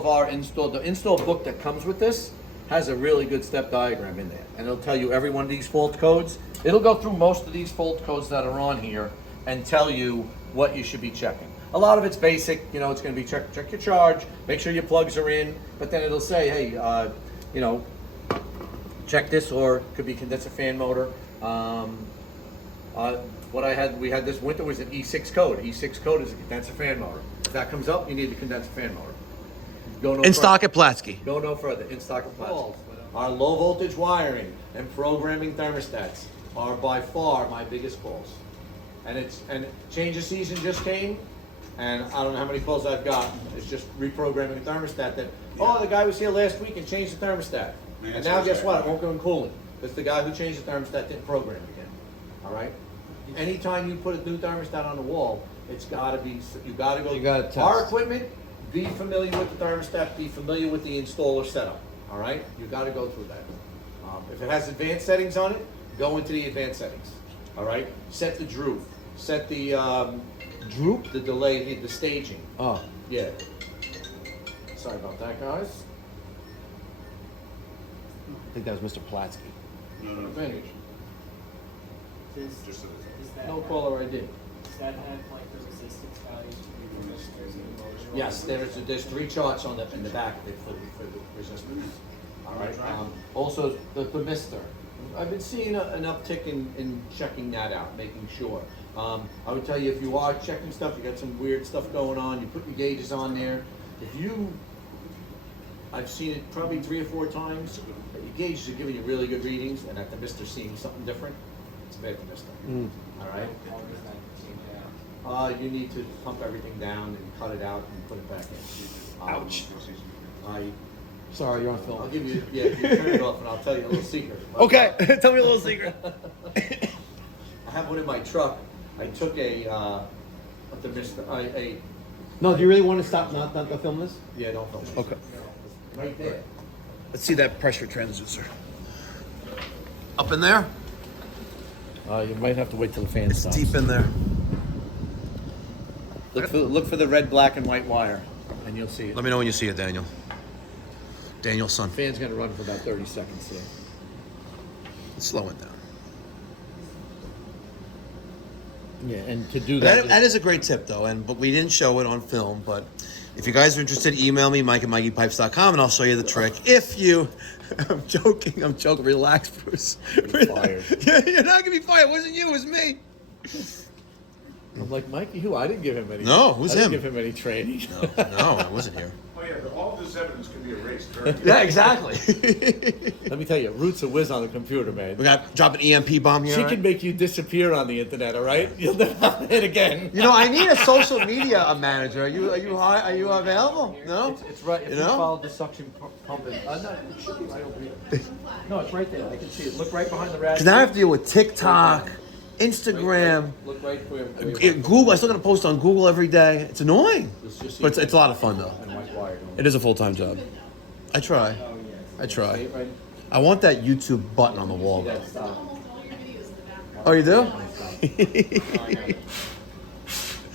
of our install, the install book that comes with this has a really good step diagram in there, and it'll tell you every one of these fault codes. It'll go through most of these fault codes that are on here and tell you what you should be checking. A lot of it's basic, you know, it's going to be check your charge, make sure your plugs are in, but then it'll say, hey, you know, check this, or it could be condenser fan motor. We had this winter was an E6 code. E6 code is a condenser fan motor. If that comes up, you need a condenser fan motor. Go no In further. stock at Platsky. Go no further. In stock of Platsky. Our low voltage wiring and programming thermostats are by far my biggest calls. And change of season just came, and I don't know how many calls I've got. It's just reprogramming a thermostat that, the guy was here last week and changed the thermostat. And now guess what? It won't go in cooling. Because the guy who changed the thermostat didn't program it again. All right? Anytime you put a new thermostat on the wall, it's got to be, you got to go. You gotta test. Our equipment, be familiar with the thermostat, be familiar with the installer setup. All right? You got to go through that. If it has advanced settings on it, go into the advanced settings. All right? Set the droop. Set the Droop? the delay, the staging. Oh. Yeah. Sorry about that, guys. I think that was Mr. Platsky. Advantage. Does that No have, caller ID. does that have like the resistance values for the resistors in the motor? Yes, there's 3 charts on in the back for the resistance. All right. Also, the thermistor. I've been seeing an uptick in checking that out, making sure. I would tell you, if you are checking stuff, you got some weird stuff going on, you put your gauges on there. I've seen it probably 3 or 4 times. Your gauges are giving you really good readings, and that thermistor's seeing something different. It's a bad thermistor. All right. How does that change out? You need to pump everything down and cut it out and put it back in. Ouch. I Sorry, you're on I'll film. give you, you turn it off and I'll tell you a little secret. Okay, tell me a little secret. I have one in my truck. I took a thermistor, No, do you really want to stop not to film this? yeah, don't film it. Okay. Right there. Let's see that pressure transducer. Up in there? You might have to wait till the fan stops. Deep in there. Look for the red, black, and white wire, and you'll see it. Let me know when you see it, Daniel. Daniel's son. Fan's gonna run for about 30 seconds here. Slow it down. Yeah, and to do that, That is a great tip, though, but we didn't show it on film. But if you guys are interested, email me, mike@mikeypipes.com, and I'll show you the trick. If you, I'm joking. Relax, Bruce. fired. Yeah, you're not gonna be fired. It wasn't you. It was me. I'm like, Mikey, who? I didn't give him any. No, who's I didn't him? give him any training. No, I wasn't here. Oh yeah, but all this evidence can be erased very Yeah, exactly. Let me tell you, Root's a whiz on the computer, man. We got drop an EMP bomb here. She right? can make you disappear on the internet, all right? You'll never hit again. You know, I need a social media manager. Are you available? No. It's right. If You you, know? follow the suction pump in, no, it should be right over here. No, it's right there. I can see it. Look right behind the rad. Because now I have to deal with TikTok, Instagram, Look right where. Google. I still got to post on Google every day. It's annoying, Let's just see but it's a lot of fun though. and white wire. It is a full-time job. I try. Oh, yes. I See try. it right? I want that YouTube button on the wall. See that stop. All your videos in the background. Oh, you do?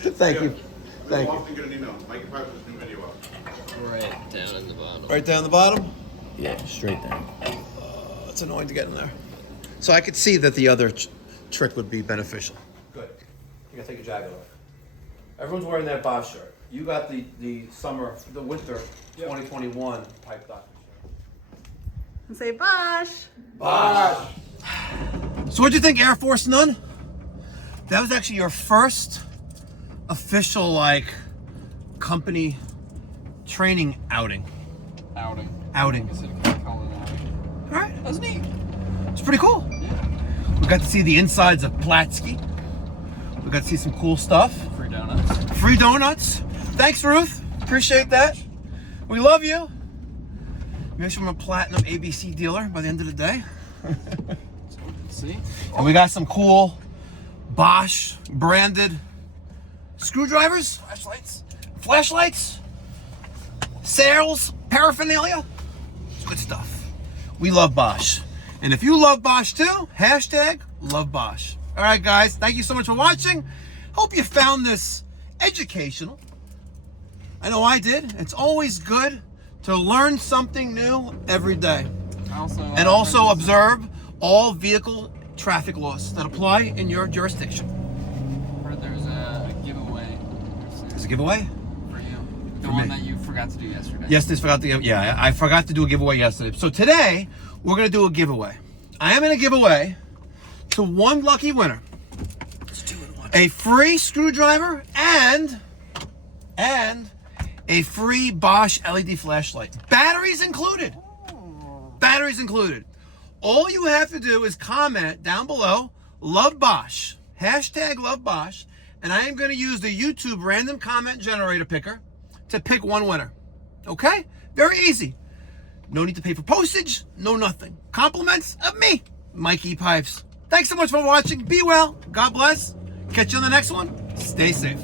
good. Thank you. We'll Thank you. often get an email. Mikey Pipes' new video up. Right down in the bottom. Right down the bottom. Yeah, straight down. It's annoying to get in there. So I could see that the other trick would be beneficial. Good. You gotta take your jacket off. Everyone's wearing that Bosch shirt. You got the winter 2021 pipe doctor shirt. And say Bosch. Bosch. So what'd you think, Air Force Nun? That was actually your first official, like, company training outing. Outing. Outing. I said, can't call it an outing. All right. That was neat. It's pretty cool. Yeah. We got to see the insides of Platsky. We got to see some cool stuff. Free donuts. Free donuts. Thanks, Ruth. Appreciate that. We love you. Make sure I'm a platinum ABC dealer by the end of the day. See? And we got some cool Bosch branded screwdrivers, flashlights, sails, paraphernalia. It's good stuff. We love Bosch. And if you love Bosch too, hashtag love Bosch. All right, guys, thank you so much for watching. Hope you found this educational. I know I did. It's always good to learn something new every day. And also observe all vehicle traffic laws that apply in your jurisdiction. Heard there's a giveaway. There's a giveaway? For you. The For one me. that you forgot to do yesterday. Yes, I forgot to do a giveaway yesterday. So today, we're going to do a giveaway. I am going to give away to one lucky winner a free screwdriver and a free Bosch LED flashlight. Batteries included. Batteries included. All you have to do is comment down below, love Bosch, hashtag love Bosch, and I am going to use the YouTube random comment generator picker to pick one winner. Okay? Very easy. No need to pay for postage, no nothing. Compliments of me, Mikey Pipes. Thanks so much for watching. Be well. God bless. Catch you on the next one. Stay safe.